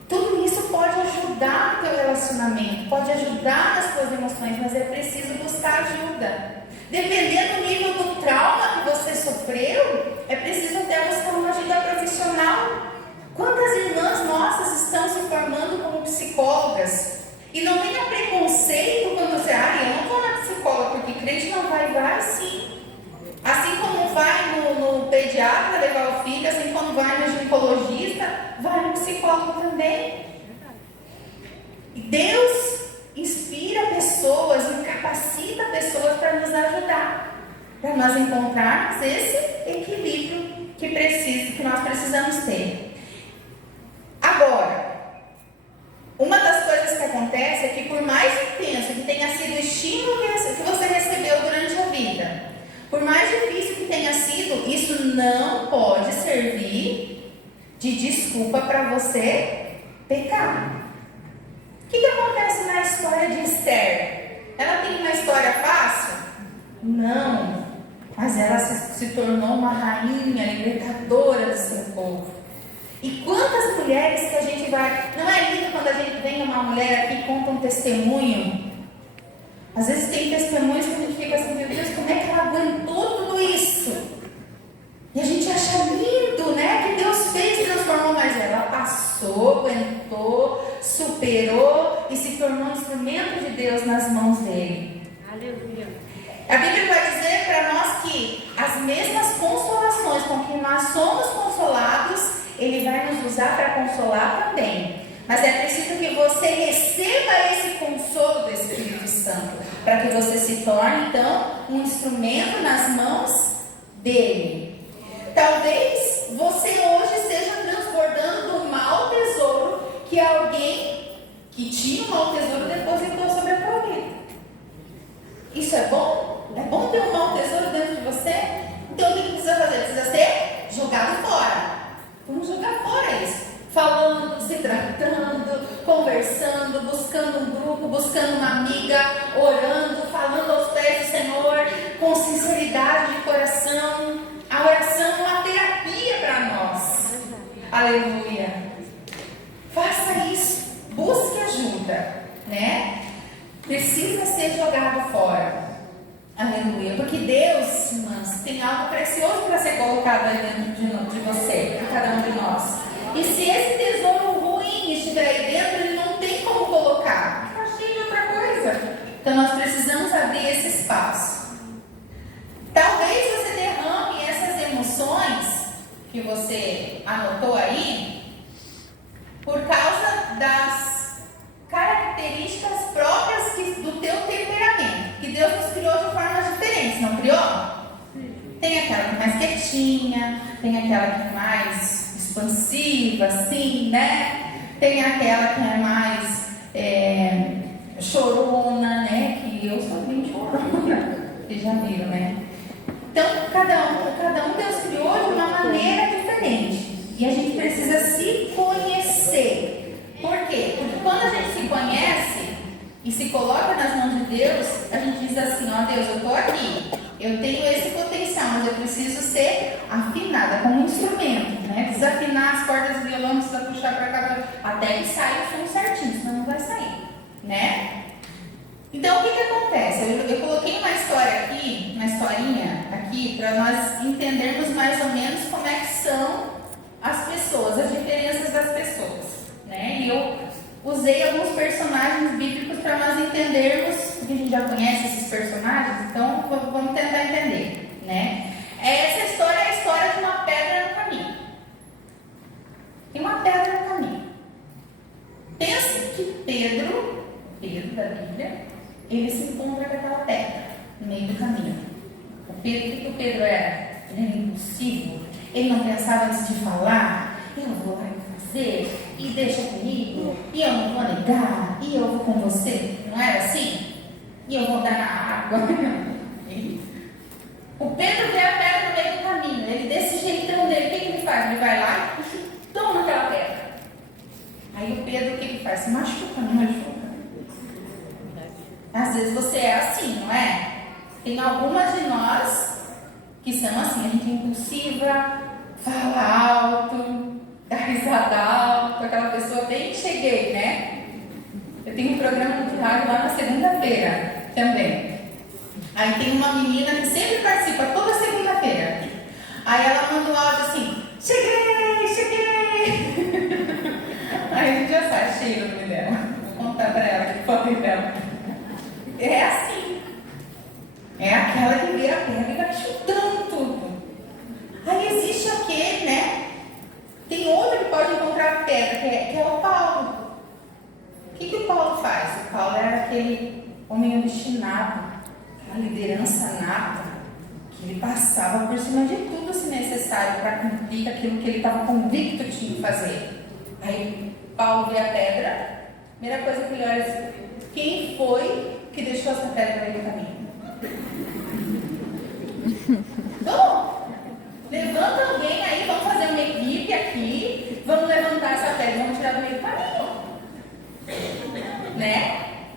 Tudo isso pode ajudar no teu relacionamento, pode ajudar nas tuas emoções, mas é preciso buscar ajuda. Dependendo do nível do trauma que você sofreu, é preciso até buscar uma ajuda profissional. Quantas irmãs nossas estão se formando como psicólogas? E não tenha preconceito quando você, eu não vou na psicóloga, porque crente não vai sim. Assim como vai no pediatra levar o filho, assim como vai no ginecologista, vai no psicólogo também. E Deus inspira pessoas e capacita pessoas para nos ajudar, para nós encontrarmos esse equilíbrio que nós precisamos ter. Agora, uma das coisas que acontece é que por mais intenso que tenha sido o estímulo que você recebeu durante a vida, por mais difícil que tenha sido, isso não pode servir de desculpa para você pecar. O que acontece na história de Esther? Ela tem uma história fácil? Não, mas ela se tornou uma rainha libertadora do seu povo. E quantas mulheres que a gente vai... Não é lindo quando a gente vem uma mulher aqui e conta um testemunho? Às vezes tem testemunhos que a gente fica assim, meu Deus, como é que ela aguentou tudo isso? E a gente acha lindo, né? Que Deus fez e transformou, mas ela passou, aguentou, superou e se tornou um instrumento de Deus nas mãos dele. Aleluia. A Bíblia vai dizer para nós que as mesmas consolações com que nós somos consolados, Ele vai nos usar para consolar também. Mas é preciso que você receba esse consolo do Espírito Santo, para que você se torne, então, um instrumento nas mãos dele. Talvez você hoje esteja transbordando do mau tesouro que alguém que tinha um mau tesouro depositou sobre a tua vida. Isso é bom? É bom ter um mau tesouro dentro de você? Então o que precisa fazer? Precisa ser jogado fora. Vamos jogar fora isso. Falando, se tratando, conversando, buscando um grupo, buscando uma amiga, orando, falando aos pés do Senhor, com sinceridade de coração. A oração é uma terapia para nós. Aleluia. Faça isso. Busque ajuda, né? Precisa ser jogado fora. Aleluia. Porque Deus, irmãs, tem algo precioso para ser colocado aí dentro de você, de cada um de nós. E se esse tesouro ruim estiver aí dentro, ele não tem como colocar. Está cheio de outra coisa. Então nós precisamos abrir esse espaço. Talvez você derrame essas emoções que você anotou aí por causa das características quietinha, tem aquela que é mais expansiva, assim, né? Tem aquela que é mais chorona, né? Que eu sou bem chorona, vocês já viram, né? Então, cada um Deus criou de uma maneira diferente. E a gente precisa se conhecer. Por quê? Porque quando a gente se conhece e se coloca nas mãos de Deus, a gente diz assim, ó Deus, eu estou aqui, eu tenho esse potencial, mas eu preciso ser afinada como um instrumento, né? Desafinar as cordas do violão, precisa puxar para cá, até que saia o som certinho, senão não vai sair, né? Então, o que acontece? Eu coloquei uma história aqui, uma historinha aqui, para nós entendermos mais ou menos como é que são as pessoas, as diferenças das pessoas, né? E eu usei alguns personagens bíblicos para nós entendermos, porque a gente já conhece esses personagens, então vamos tentar entender, né? Essa história é a história de uma pedra no caminho. Tem uma pedra no caminho. Pensa que Pedro da Bíblia, ele se encontra com aquela pedra no meio do caminho. O que o Pedro era? Ele era impulsivo, ele não pensava antes de falar, eu vou lá fazer, e deixa comigo, e eu não vou negar, e eu vou com você. Não era assim? E eu vou dar na água. O Pedro vê a pedra no meio do caminho, ele desse jeitão dele, o que ele faz? Ele vai lá e toma aquela pedra. Aí o Pedro, o que ele faz? Se machuca, não machuca? Às vezes você é assim, não é? Tem algumas de nós que são assim, a gente é impulsiva, fala alto, dá risada alto, aquela pessoa bem cheguei, né? Eu tenho um programa de rádio lá na segunda-feira também. Aí tem uma menina que sempre participa, toda segunda-feira. Aí ela manda um áudio assim, cheguei! Aí a gente já sabe, cheio o nome dela. Vou contar pra ela que foi dela. É assim. É aquela que vê a pedra e vai chutando tudo. Aí existe aquele, né? Tem outro que pode encontrar a pedra, que é o Paulo. O que o Paulo faz? O Paulo era aquele homem obstinado, aquela liderança nata, que ele passava por cima de tudo se necessário para cumprir aquilo que ele estava convicto que tinha que fazer. Aí Paulo vê a pedra, a primeira coisa que ele olha é assim, quem foi que deixou essa pedra no meio do caminho? Então, levanta alguém aí, vamos fazer uma equipe aqui, vamos levantar essa pedra e vamos tirar do meio do caminho. Né?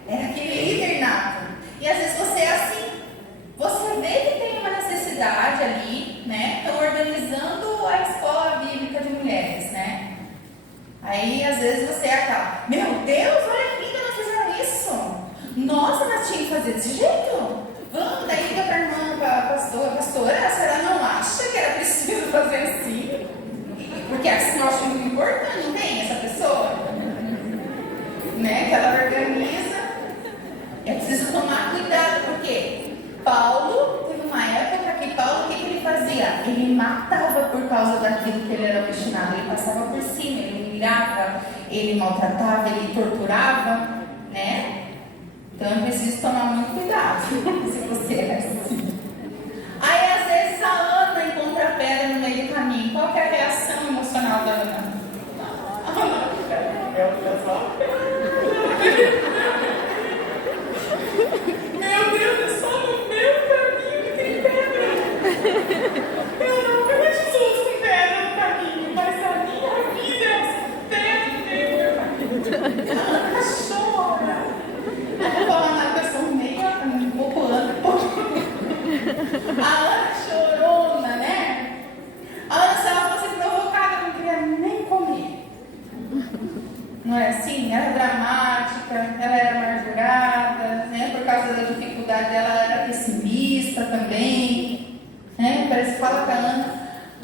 Era aquele líder nato. E às vezes você é assim. Você vê que tem uma necessidade ali, né? Estão organizando a escola bíblica de mulheres, né? Aí às vezes você é aquela, meu Deus, olha que ainda não fizeram isso. Nossa, nós tínhamos que fazer desse jeito. Vamos, daí liga para a irmã, para a pastora, a senhora não acha que era preciso fazer assim? Porque assim eu acho muito importante, não tem essa pessoa? Né? Que ela organiza. É preciso tomar cuidado, porque Paulo, teve uma época que Paulo, o que ele fazia? Ele matava por causa daquilo que ele era obstinado. Ele passava por cima, ele humilhava, ele maltratava, ele torturava, né? Então é preciso tomar muito cuidado se você é assim. Aí às vezes a Ana encontra a pedra no meio do caminho. Qual que é a reação emocional da Ana? Meu Deus, é só no meu caminho que tem pedra. Eu não vejo os outros com pedra no caminho, mas a minha vida é essa pedra no meio do meu caminho. A Ana chora. Não vou falar nada, eu sou meio um pouco Ana. A Ana chorona, né? A Ana, se ela fosse provocada, não queria nem comer. Não é assim? Ela é dramática, ela era amargurada, né? Por causa da dificuldade dela, ela era pessimista também, né? Parece que fala com a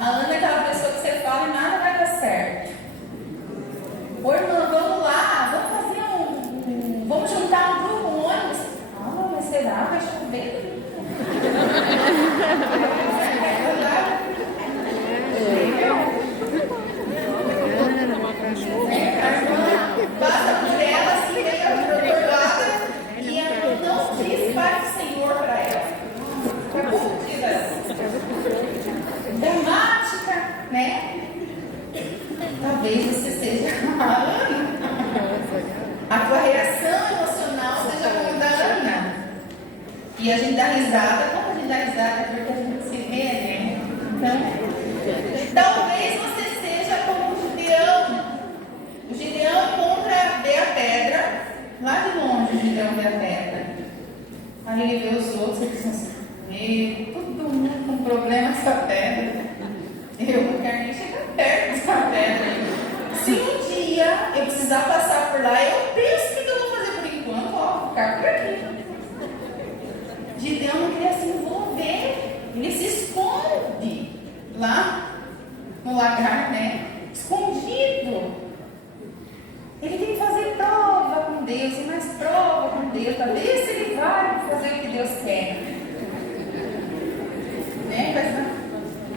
Ana é aquela pessoa que você fala e nada vai dar certo. Ô irmã, vamos lá, vamos fazer vamos juntar um grupo, um ônibus. Ah, mas será? Vai chover? Passa por ela assim, meio perturbada, e ela não diz para o Senhor para ela. Fica confundida. risada. Como a gente dá risada? Porque a gente se vê, né? Então, talvez você seja como o Gideão. O Gideão vê a pedra, lá de longe o Gideão vê a pedra. Aí ele vê os outros e diz assim, todo mundo com problema com essa pedra. Eu não quero nem chegar perto dessa pedra. Se um dia eu precisar passar por lá, eu penso o que eu vou fazer por enquanto, vou ficar por aqui. Gideão não queria se envolver, ele se esconde lá no lagar, né? Escondido. Ele tem que fazer prova com Deus, e mais prova com Deus, para ver se ele vai fazer o que Deus quer. Né?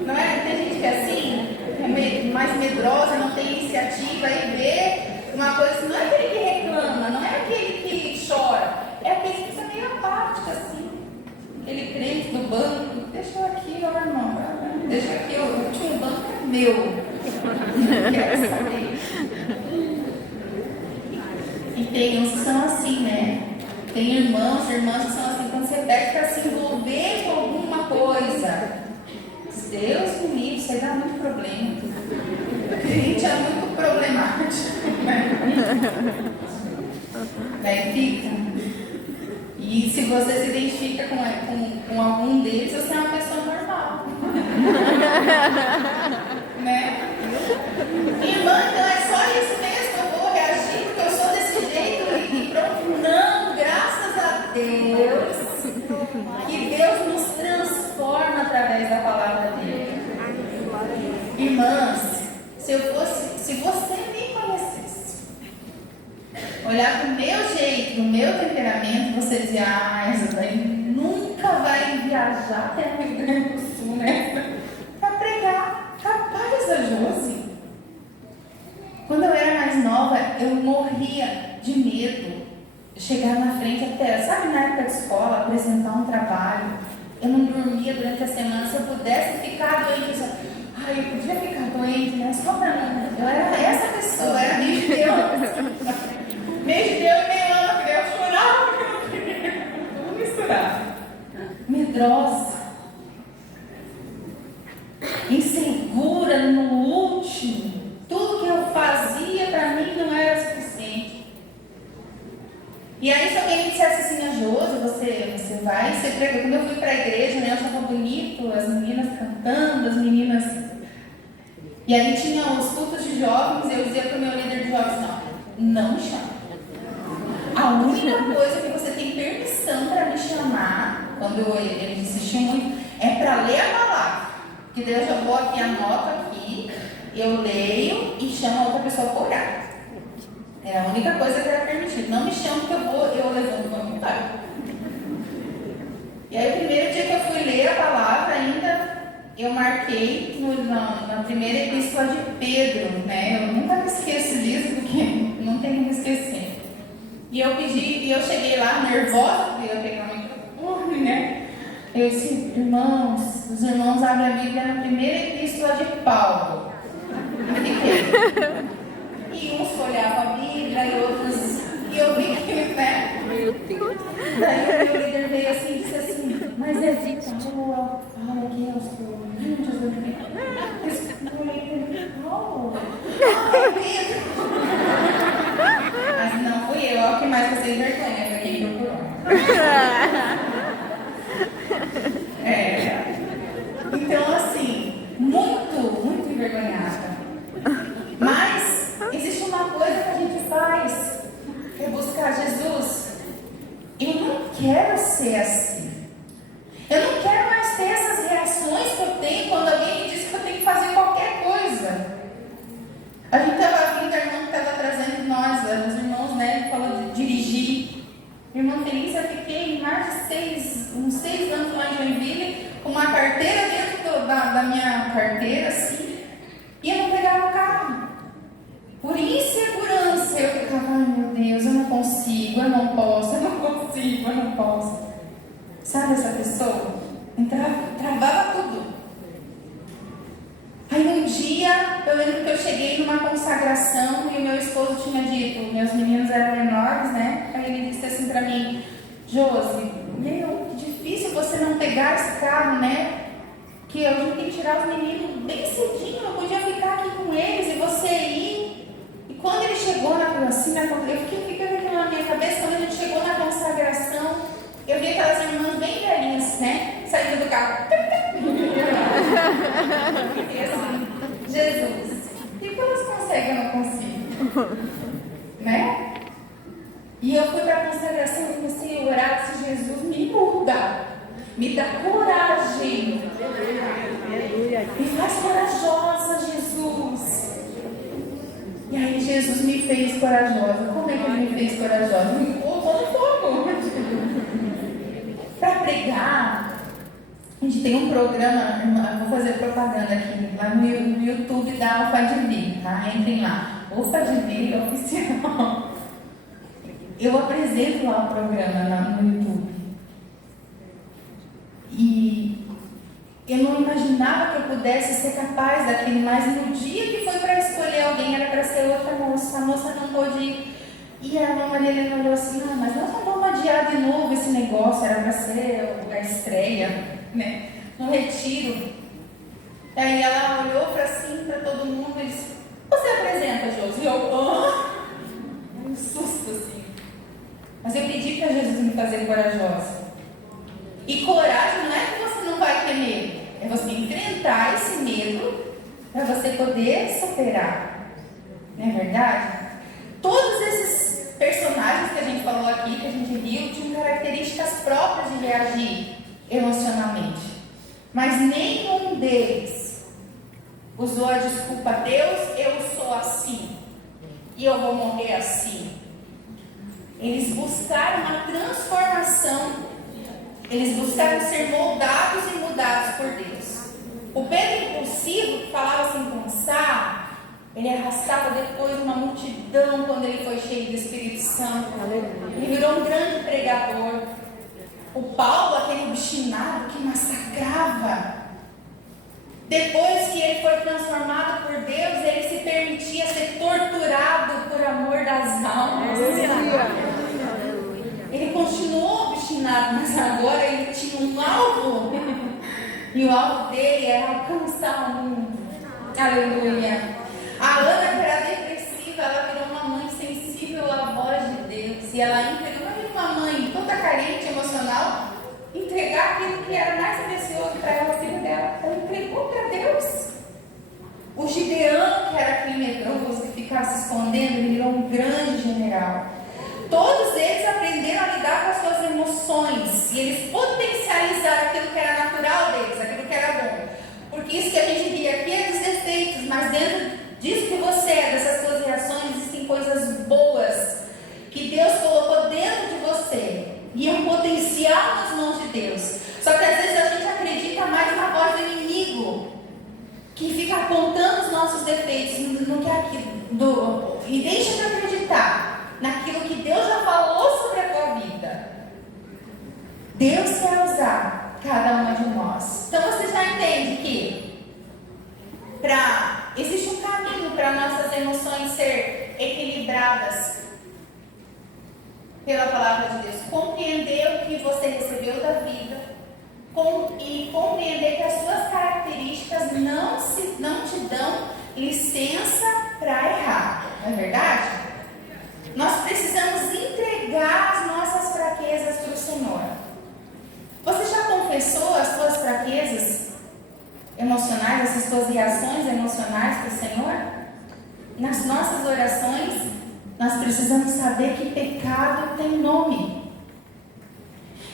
Não é? Tem gente que é assim, é mais medrosa, não tem iniciativa, aí vê uma coisa, não é aquele que reclama, não é aquele que chora, é aquele que fica meio apático, assim. Aquele crente do banco, deixa eu aqui, ó, irmão, deixa aqui, o último banco é meu. Não quero saber. E tem uns que são assim, né? Tem irmãos que são assim, quando você pede para se envolver com alguma coisa, Deus me livre, isso aí dá muito problema. O crente é muito problemático, né? Daí fica. E se você se identifica com algum deles, você é uma pessoa normal. Né? Irmã, então é só isso mesmo, eu vou reagir porque eu sou desse jeito e pronto. Não, graças a Deus, que Deus nos transforma através da palavra dele. Irmãs, se você me conhecesse, olhar pro meu jeito, pro meu temperamento, você dizia, essa daí nunca vai viajar até o Rio Grande do Sul, né? Para pregar. Capaz, a Josi. Quando eu era mais nova, eu morria de medo de chegar na frente até, sabe, na época de escola, apresentar um trabalho. Eu não dormia durante a semana. Se eu pudesse ficar doente, eu podia ficar doente, né? Só pra não. Eu era essa pessoa, eu era meio Gideão. Meio Gideão e meio Ana, eu chorava porque eu não queria. Vamos misturar. Medrosa. Insegura no último. Tudo que eu fazia para mim não era suficiente. E aí, se alguém me dissesse assim, a Josi, você vai, você prega. Quando eu fui para a igreja, né, eu achava bonito, as meninas cantando, as meninas. E aí tinha os cultos de jovens, eu dizia para o meu líder de jovens, não me chama. A única coisa que você tem permissão para me chamar, quando eles insistiam muito, é para ler a palavra. Que Deus já vou aqui, anoto aqui, eu leio e chamo a outra pessoa para orar. Era a única coisa que era permitida. Não me chame que eu levanto uma vontade. E aí, o primeiro dia que eu fui ler a palavra, ainda eu marquei na primeira epístola de Pedro, né? Eu nunca me esqueço disso, porque não tem como esquecer. E eu cheguei lá nervosa, porque eu peguei o microfone, né? Eu disse, irmãos, os irmãos abrem a Bíblia na primeira epístola de Paulo. Eu fiquei. E uns olhavam a Bíblia e outros. E eu vi que, né? Meu Deus. Daí o meu líder veio assim e disse assim, mas é Paulo, fala aqui aos Coríntios. Eu falei, Paulo. Mas não fui eu, é o que mais passei vergonha, foi quem procurou. Então, assim, muito envergonhada. Mas existe uma coisa que a gente faz, que é buscar Jesus. Eu não quero ser assim. Eu não quero mais ter essas reações que eu tenho quando alguém me diz que eu tenho que fazer qualquer coisa. A gente estava vindo, a irmã que estava trazendo nós, os irmãos, né, falou de dirigir. Irmã Felícia, eu fiquei mais de uns 6 anos lá em Joinville, com uma carteira dentro da minha carteira, assim, e eu não pegava o carro. Por insegurança, eu ficava, ai meu Deus, eu não consigo, eu não posso, eu não consigo, eu não posso. Sabe essa pessoa? Travava tudo. Aí um dia, eu lembro que eu cheguei numa consagração e o meu esposo tinha dito, meus meninos eram enormes, né? Aí ele disse assim pra mim, Josi, que difícil difícil você não pegar esse carro, né? Que a gente tem que tirar os meninos bem cedinho, não podia ficar aqui com eles e você ir. E quando ele chegou assim, eu fiquei aquilo na minha cabeça, quando a gente chegou na consagração, eu vi aquelas irmãs bem velhinhas, né? Saindo do carro. E assim, Jesus, o que elas conseguem? Eu não consigo. Né? E eu fui para a consagração e comecei a orar, disse, Jesus, me muda, me dá coragem, me faz corajosa, Jesus. E aí Jesus me fez corajosa. Como é que ele me fez corajosa? Me colocou no fogo. Para pregar, a gente tem um programa, vou fazer propaganda aqui, lá no YouTube da UFADV, tá? Entrem lá, UFADV oficial. Eu apresento lá o programa no YouTube. E eu não imaginava que eu pudesse ser capaz daquilo, mas no dia que foi para escolher alguém, era para ser outra moça. A moça não pôde ir. E a irmã Maria Helena olhou assim, mas nós não vamos adiar de novo esse negócio, era para ser a estreia, né? No retiro. Aí ela olhou para assim, para todo mundo e disse, você apresenta, Josi? E eu, um susto assim. Mas eu pedi para Jesus me fazer corajosa. E coragem não é que você não vai ter medo, é você enfrentar esse medo para você poder superar. Não é verdade? Todos esses personagens que a gente falou aqui, que a gente viu, tinham características próprias de reagir emocionalmente. Mas nenhum deles usou a desculpa, Deus, eu sou assim e eu vou morrer assim. Eles buscaram uma transformação, eles buscaram ser moldados e mudados por Deus. O Pedro impulsivo, que falava sem pensar, ele arrastava depois uma multidão quando ele foi cheio do Espírito Santo. Ele virou um grande pregador. O Paulo, aquele obstinado que massacrava, depois que ele foi transformado por Deus, ele se permitia ser torturado por amor das almas. Ele continuou obstinado, mas agora ele tinha um alvo. E o alvo dele era alcançar o mundo. Aleluia. A Ana, que era depressiva, ela virou uma mãe sensível à voz de Deus. E ela entregou, uma mãe toda carente, emocional, entregar aquilo que era mais precioso para ela, o filho dela. Ela entregou para Deus. O Gideão, que era aquele medroso que ficava se escondendo, ele virou um grande general. Todos eles aprenderam a lidar com as suas emoções. E eles potencializaram aquilo que era natural deles, aquilo que era bom. Porque isso que a gente via aqui é dos defeitos, mas dentro disso que você é, dessas suas reações, existem coisas boas que Deus colocou dentro de você. E é um potencial nas mãos de Deus. Só que às vezes a gente acredita mais na voz do inimigo, que fica apontando os nossos defeitos no que é aquilo, e deixa de acreditar naquilo que Deus já falou sobre a tua vida. Deus quer usar cada uma de nós. Então você já entende que existe um caminho para nossas emoções ser equilibradas pela palavra de Deus. Compreender o que você recebeu da vida e compreender que as suas características não te dão licença para errar. Não é verdade? Nós precisamos entregar as nossas fraquezas para o Senhor. Você já confessou as suas fraquezas emocionais, as suas reações emocionais para o Senhor? Nas nossas orações, nós precisamos saber que pecado tem nome.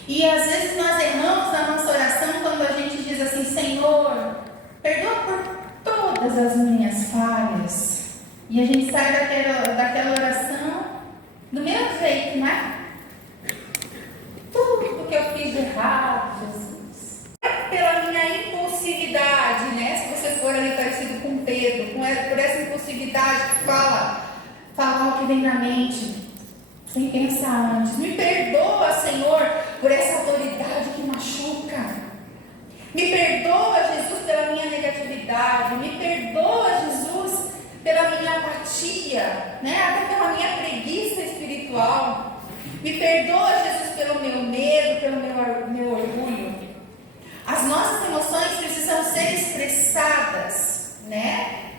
E às vezes nós erramos na nossa oração quando a gente diz assim, Senhor, perdoa por todas as minhas falhas. E a gente sai daquela oração do mesmo jeito, né? Tudo que eu fiz de errado, Jesus. Pela minha impulsividade, né? Se você for ali parecido com Pedro, por essa impulsividade que falar o que vem na mente, sem pensar antes. Me perdoa, Senhor, por essa autoridade que machuca. Me perdoa, Jesus, pela minha negatividade. Me perdoa, Jesus, pela minha apatia, né? Até pela minha preguiça espiritual. Me perdoa, Jesus, pelo meu medo, pelo meu orgulho. né?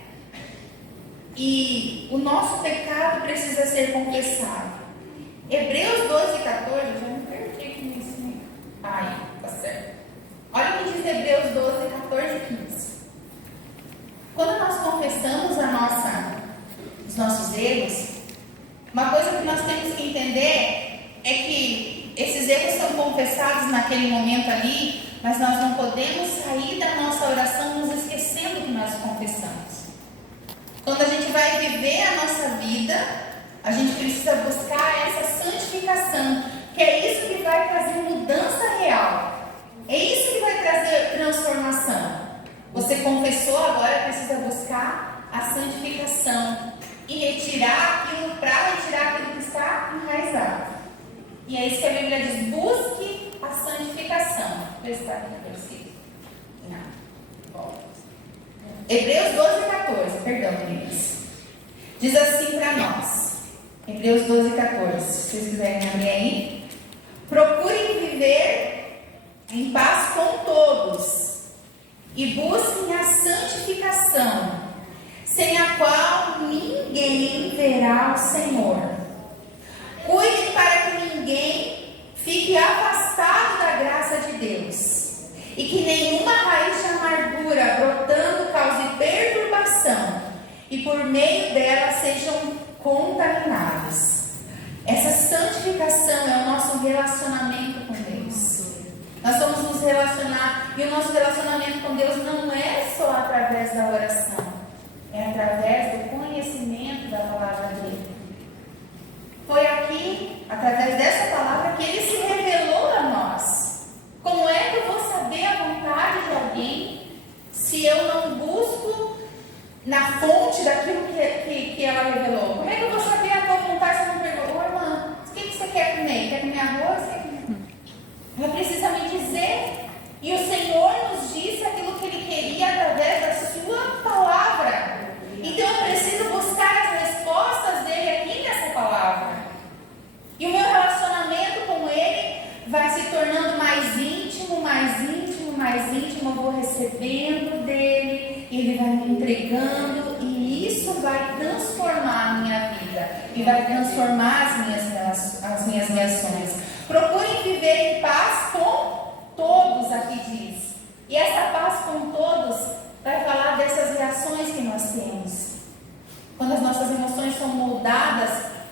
E o nosso pecado precisa ser confessado. Hebreus 12, 14, já me perdi aqui nesse. Aí, tá certo. Olha o que diz Hebreus 12, 14 e 15. Quando nós confessamos os nossos erros, uma coisa que nós temos que entender é que esses erros são confessados naquele momento ali, mas nós não podemos sair da nossa oração nos esquecendo que nós confessamos. Quando a gente vai viver a nossa vida, a gente precisa buscar essa santificação, que é isso que vai trazer mudança real. É isso que vai trazer transformação. Você confessou, agora precisa buscar a santificação e retirar aquilo que está enraizado. E é isso que a Bíblia diz: busque a santificação. Prestar aqui no versículo. Hebreus 12, 14. Perdão, meninas. Diz assim para nós. Hebreus 12, 14. Se vocês quiserem abrir aí. Procurem viver em paz com todos e busquem a santificação, sem a qual ninguém verá o Senhor. Cuidem para que ninguém fique afastado da graça de Deus, e que nenhuma raiz de amargura brotando cause perturbação, e por meio dela sejam contaminados. Essa santificação é o nosso relacionamento com Deus. Nós vamos nos relacionar, e o nosso relacionamento com Deus não é só através da oração, é através do conhecimento da palavra dele. Foi aqui, através dessa palavra, que ele se revelou a nós. Como é que eu vou saber a vontade de alguém se eu não busco na fonte daquilo que ela revelou? Como é que eu vou saber a tua vontade se eu não pergunto: ô irmã, o que você quer comer? Quer comer arroz? Ela precisa me dizer. E o Senhor nos disse aquilo que Ele queria através da sua palavra. Então eu preciso buscar as respostas dele aqui nessa palavra. E o meu relacionamento com Ele vai se tornando mais íntimo, mais íntimo, mais íntimo. Eu vou recebendo dele, Ele vai me entregando, e isso vai transformar a minha vida e vai transformar as minhas reações. Procurem viver em paz com todos, aqui diz. E essa paz com todos vai falar dessas reações que nós temos. Quando as nossas emoções são moldadas,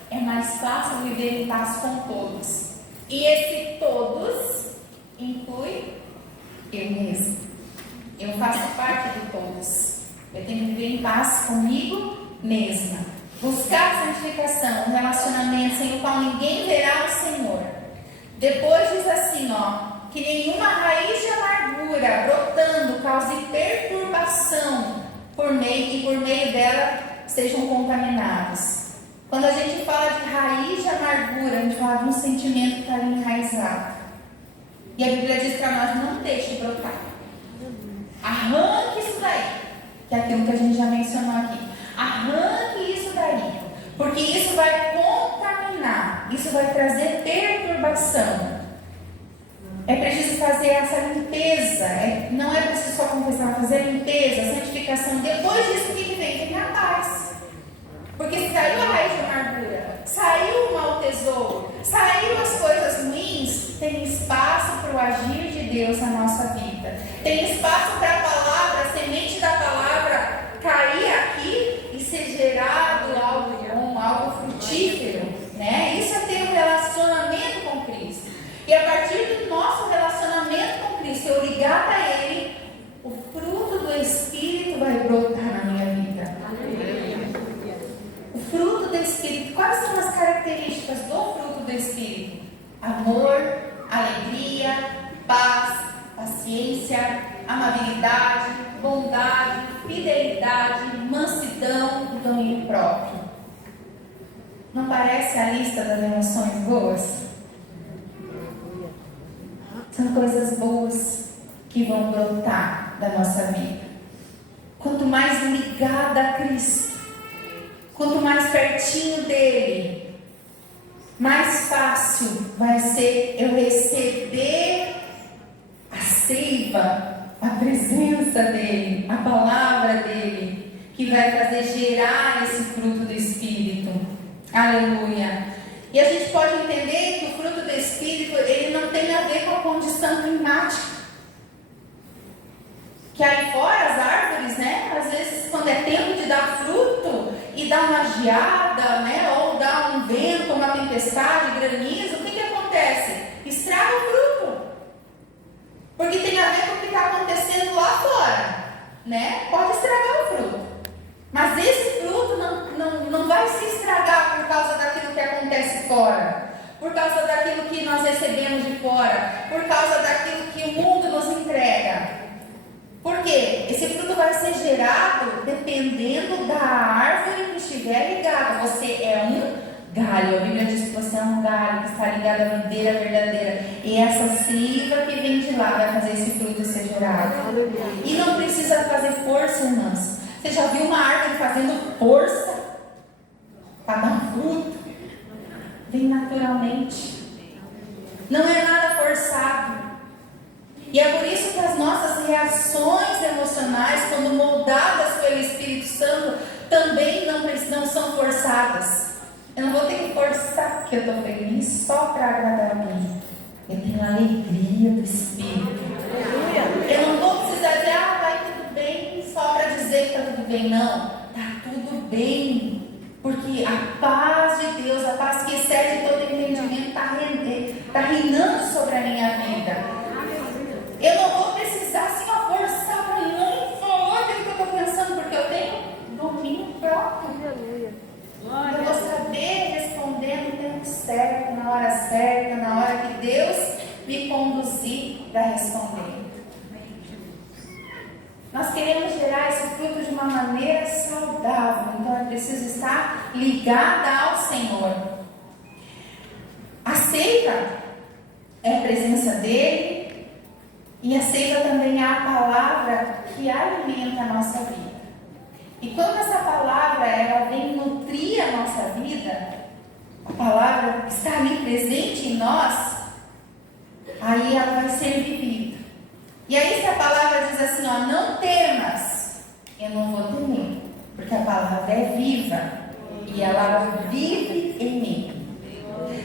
é mais fácil viver em paz com todos. E esse todos inclui eu mesmo. Eu faço parte de todos. Eu tenho que viver em paz comigo mesma. Buscar a santificação, um relacionamento sem o qual ninguém verá o Senhor. Depois diz assim, que nenhuma raiz de amargura brotando cause perturbação por meio dela sejam contaminados. Quando a gente fala de raiz de amargura, a gente fala de um sentimento que está ali enraizado. E a Bíblia diz para nós: não deixe brotar. Arranque isso daí, que é aquilo que a gente já mencionou aqui. Arranque isso daí, porque isso vai contaminar, isso vai trazer perturbação. É preciso fazer essa limpeza. Não é preciso só confessar, fazer limpeza, santificação. Depois disso, o que vem? Vem a paz. Porque se saiu a raiz de amargura, saiu o mau tesouro, saíram as coisas ruins, tem espaço para o agir de Deus na nossa vida. Tem espaço para a palavra, a semente da palavra cair aqui e ser gerado algo bom, algo frutífero, né? Isso é ter um relacionamento com Cristo. E a partir do nosso relacionamento com Cristo, eu ligar para Ele, o fruto do Espírito vai brotar na minha vida. O fruto do Espírito, quais são as características do fruto do Espírito? Amor, alegria, paz, paciência, amabilidade, bondade, fidelidade, mansidão e domínio próprio. Não parece a lista das emoções boas? São coisas boas que vão brotar da nossa vida. Quanto mais ligada a Cristo, quanto mais pertinho dele, mais fácil vai ser eu receber a seiva, a presença presença dele, a palavra dele, que vai fazer gerar esse fruto do Espírito. Aleluia. E a gente pode entender que o fruto do Espírito, ele não tem a ver com a condição climática. Que aí fora as árvores, né? Às vezes quando é tempo de dar fruto e dá uma geada, né? Ou dá um vento, uma tempestade, granizo, o que acontece? Estraga o fruto. Porque tem a ver com o que está acontecendo lá fora, né? Pode estragar o fruto. Mas esse fruto não vai se estragar por causa daquilo que acontece fora. Por causa daquilo que nós recebemos de fora. Por causa daquilo que o mundo nos entrega. Por quê? Esse fruto vai ser gerado dependendo da árvore que estiver ligada. Você é um galho. A Bíblia diz que você é um galho que está ligado à videira verdadeira. E essa seiva que vem de lá vai fazer esse fruto ser gerado. E não precisa fazer força, irmãs. Você já viu uma árvore fazendo força para dar fruto? Vem naturalmente. Não é nada forçado. E é por isso que as nossas reações emocionais, quando moldadas pelo Espírito Santo, também não são forçadas. Eu não vou ter que forçar porque eu estou feliz só para agradar alguém. Eu tenho a alegria do Espírito. Eu não vou precisar dizer, vai tudo bem, só para dizer que está tudo bem. Não, está tudo bem. Porque a paz de Deus, a paz que excede todo entendimento, está reinando sobre a minha vida. Eu não vou precisar assim, forçar para não falar aquilo que eu estou pensando, porque eu tenho domínio próprio. Eu vou saber responder no tempo certo, na hora certa, na hora que Deus me conduzir para responder. Nós queremos gerar esse fruto de uma maneira saudável, então é preciso estar ligada ao Senhor. A seiva é a presença dele. E a seiva também é a palavra que alimenta a nossa vida. E quando essa palavra ela vem nutrir a nossa vida, a palavra que está ali presente em nós, aí ela vai ser vivida. E aí se a palavra diz assim, não temas, eu não vou temer, porque a palavra é viva e ela vive em mim.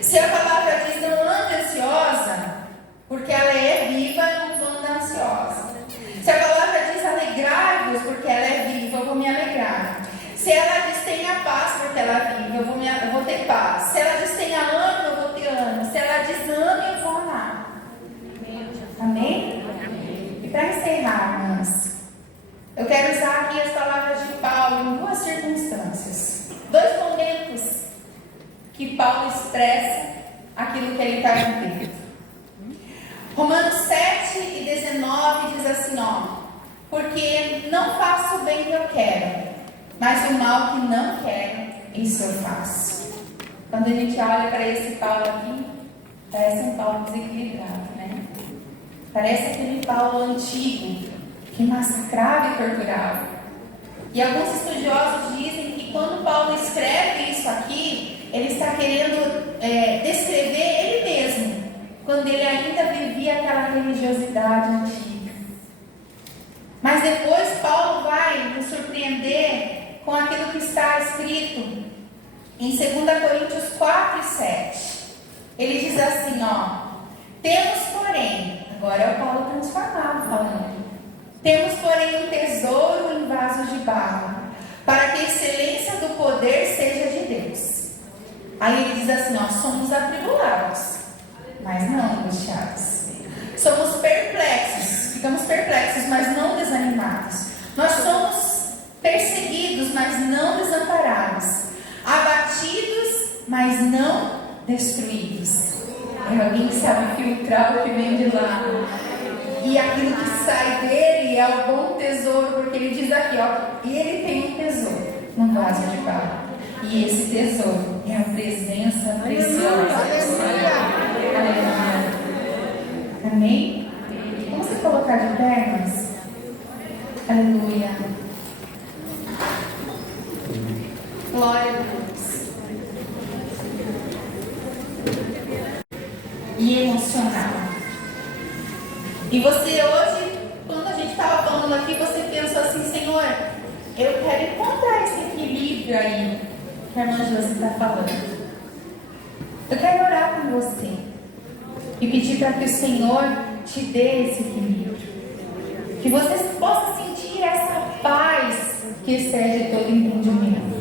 Se a palavra diz não ande ansiosa, porque ela é viva, eu não vou andar ansiosa. Se a palavra diz alegrai-vos, porque ela é viva, eu vou me alegrar. Se ela diz tenha paz, porque ela é viva, eu vou ter paz. Se ela diz tenha ânimo, eu vou ter ânimo. Se ela diz ame, eu vou amar. Amém? E para encerrar, irmãs, eu quero usar aqui as palavras de Paulo em duas circunstâncias. Dois momentos que Paulo expressa aquilo que ele está vivendo. Romanos 7 e 19 diz assim, porque não faço o bem que eu quero, mas o mal que não quero, isso eu faço. Quando a gente olha para esse Paulo aqui, parece um Paulo desequilibrado, né? Parece aquele Paulo antigo, que massacrava e torturava. E alguns estudiosos dizem que quando Paulo escreve isso aqui, ele está querendo descrever ele mesmo, quando ele ainda vivia aquela religiosidade antiga. Mas depois Paulo vai nos surpreender com aquilo que está escrito em 2 Coríntios 4 e 7. Ele diz assim, temos porém, agora é o Paulo transformado falando, temos porém um tesouro em vasos de barro, para que a excelência do poder seja de Deus. Aí ele diz assim, somos atribulados, mas não angustiados. Somos perplexos, ficamos perplexos, mas não desanimados. Nós somos perseguidos, mas não desamparados. Abatidos, mas não destruídos. É alguém que sabe filtrar o que vem de lá. E aquilo que sai dele é o bom tesouro, porque ele diz aqui, ele tem um tesouro num vaso de barro. E esse tesouro é a presença preciosa. Aleluia. Amém? Vamos se colocar de pernas? Aleluia. Glória a Deus. E emocional. E você hoje, quando a gente estava falando que a irmã Josi está falando. Eu quero orar com você e pedir para que o Senhor te dê esse equilíbrio. Que você possa sentir essa paz que excede todo entendimento.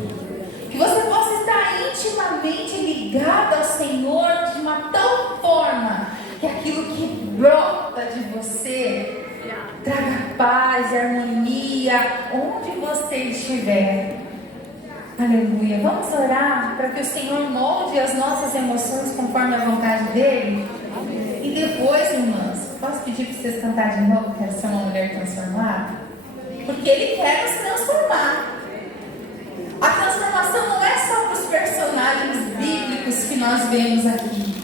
Que você possa estar intimamente ligado ao Senhor de uma tal forma que aquilo que brota de você traga paz e harmonia onde você estiver. Aleluia. Vamos orar para que o Senhor molde as nossas emoções conforme a vontade dEle? E depois, irmãs, posso pedir para vocês cantarem de novo? Quero ser uma mulher transformada? Porque Ele quer nos transformar. A transformação não é só para os personagens bíblicos que nós vemos aqui.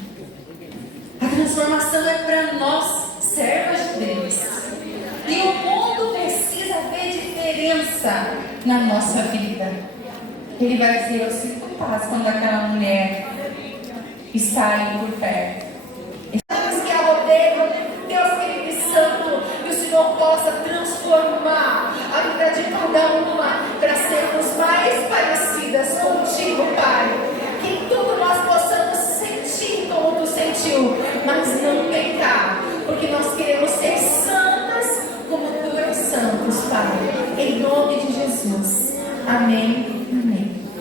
A transformação é para nós, servas de Deus. E o mundo precisa ver diferença na nossa vida. Ele vai dizer: eu sinto paz quando aquela mulher está aí por perto. Estamos que a rodeio, Deus Espírito Santo, que o Senhor possa transformar a vida de cada uma para sermos mais parecidas contigo, Pai. Que em tudo nós possamos sentir como tu sentiu, mas não pecar, porque nós queremos ser santas como tu és santos, Pai. Em nome de Jesus. Amém.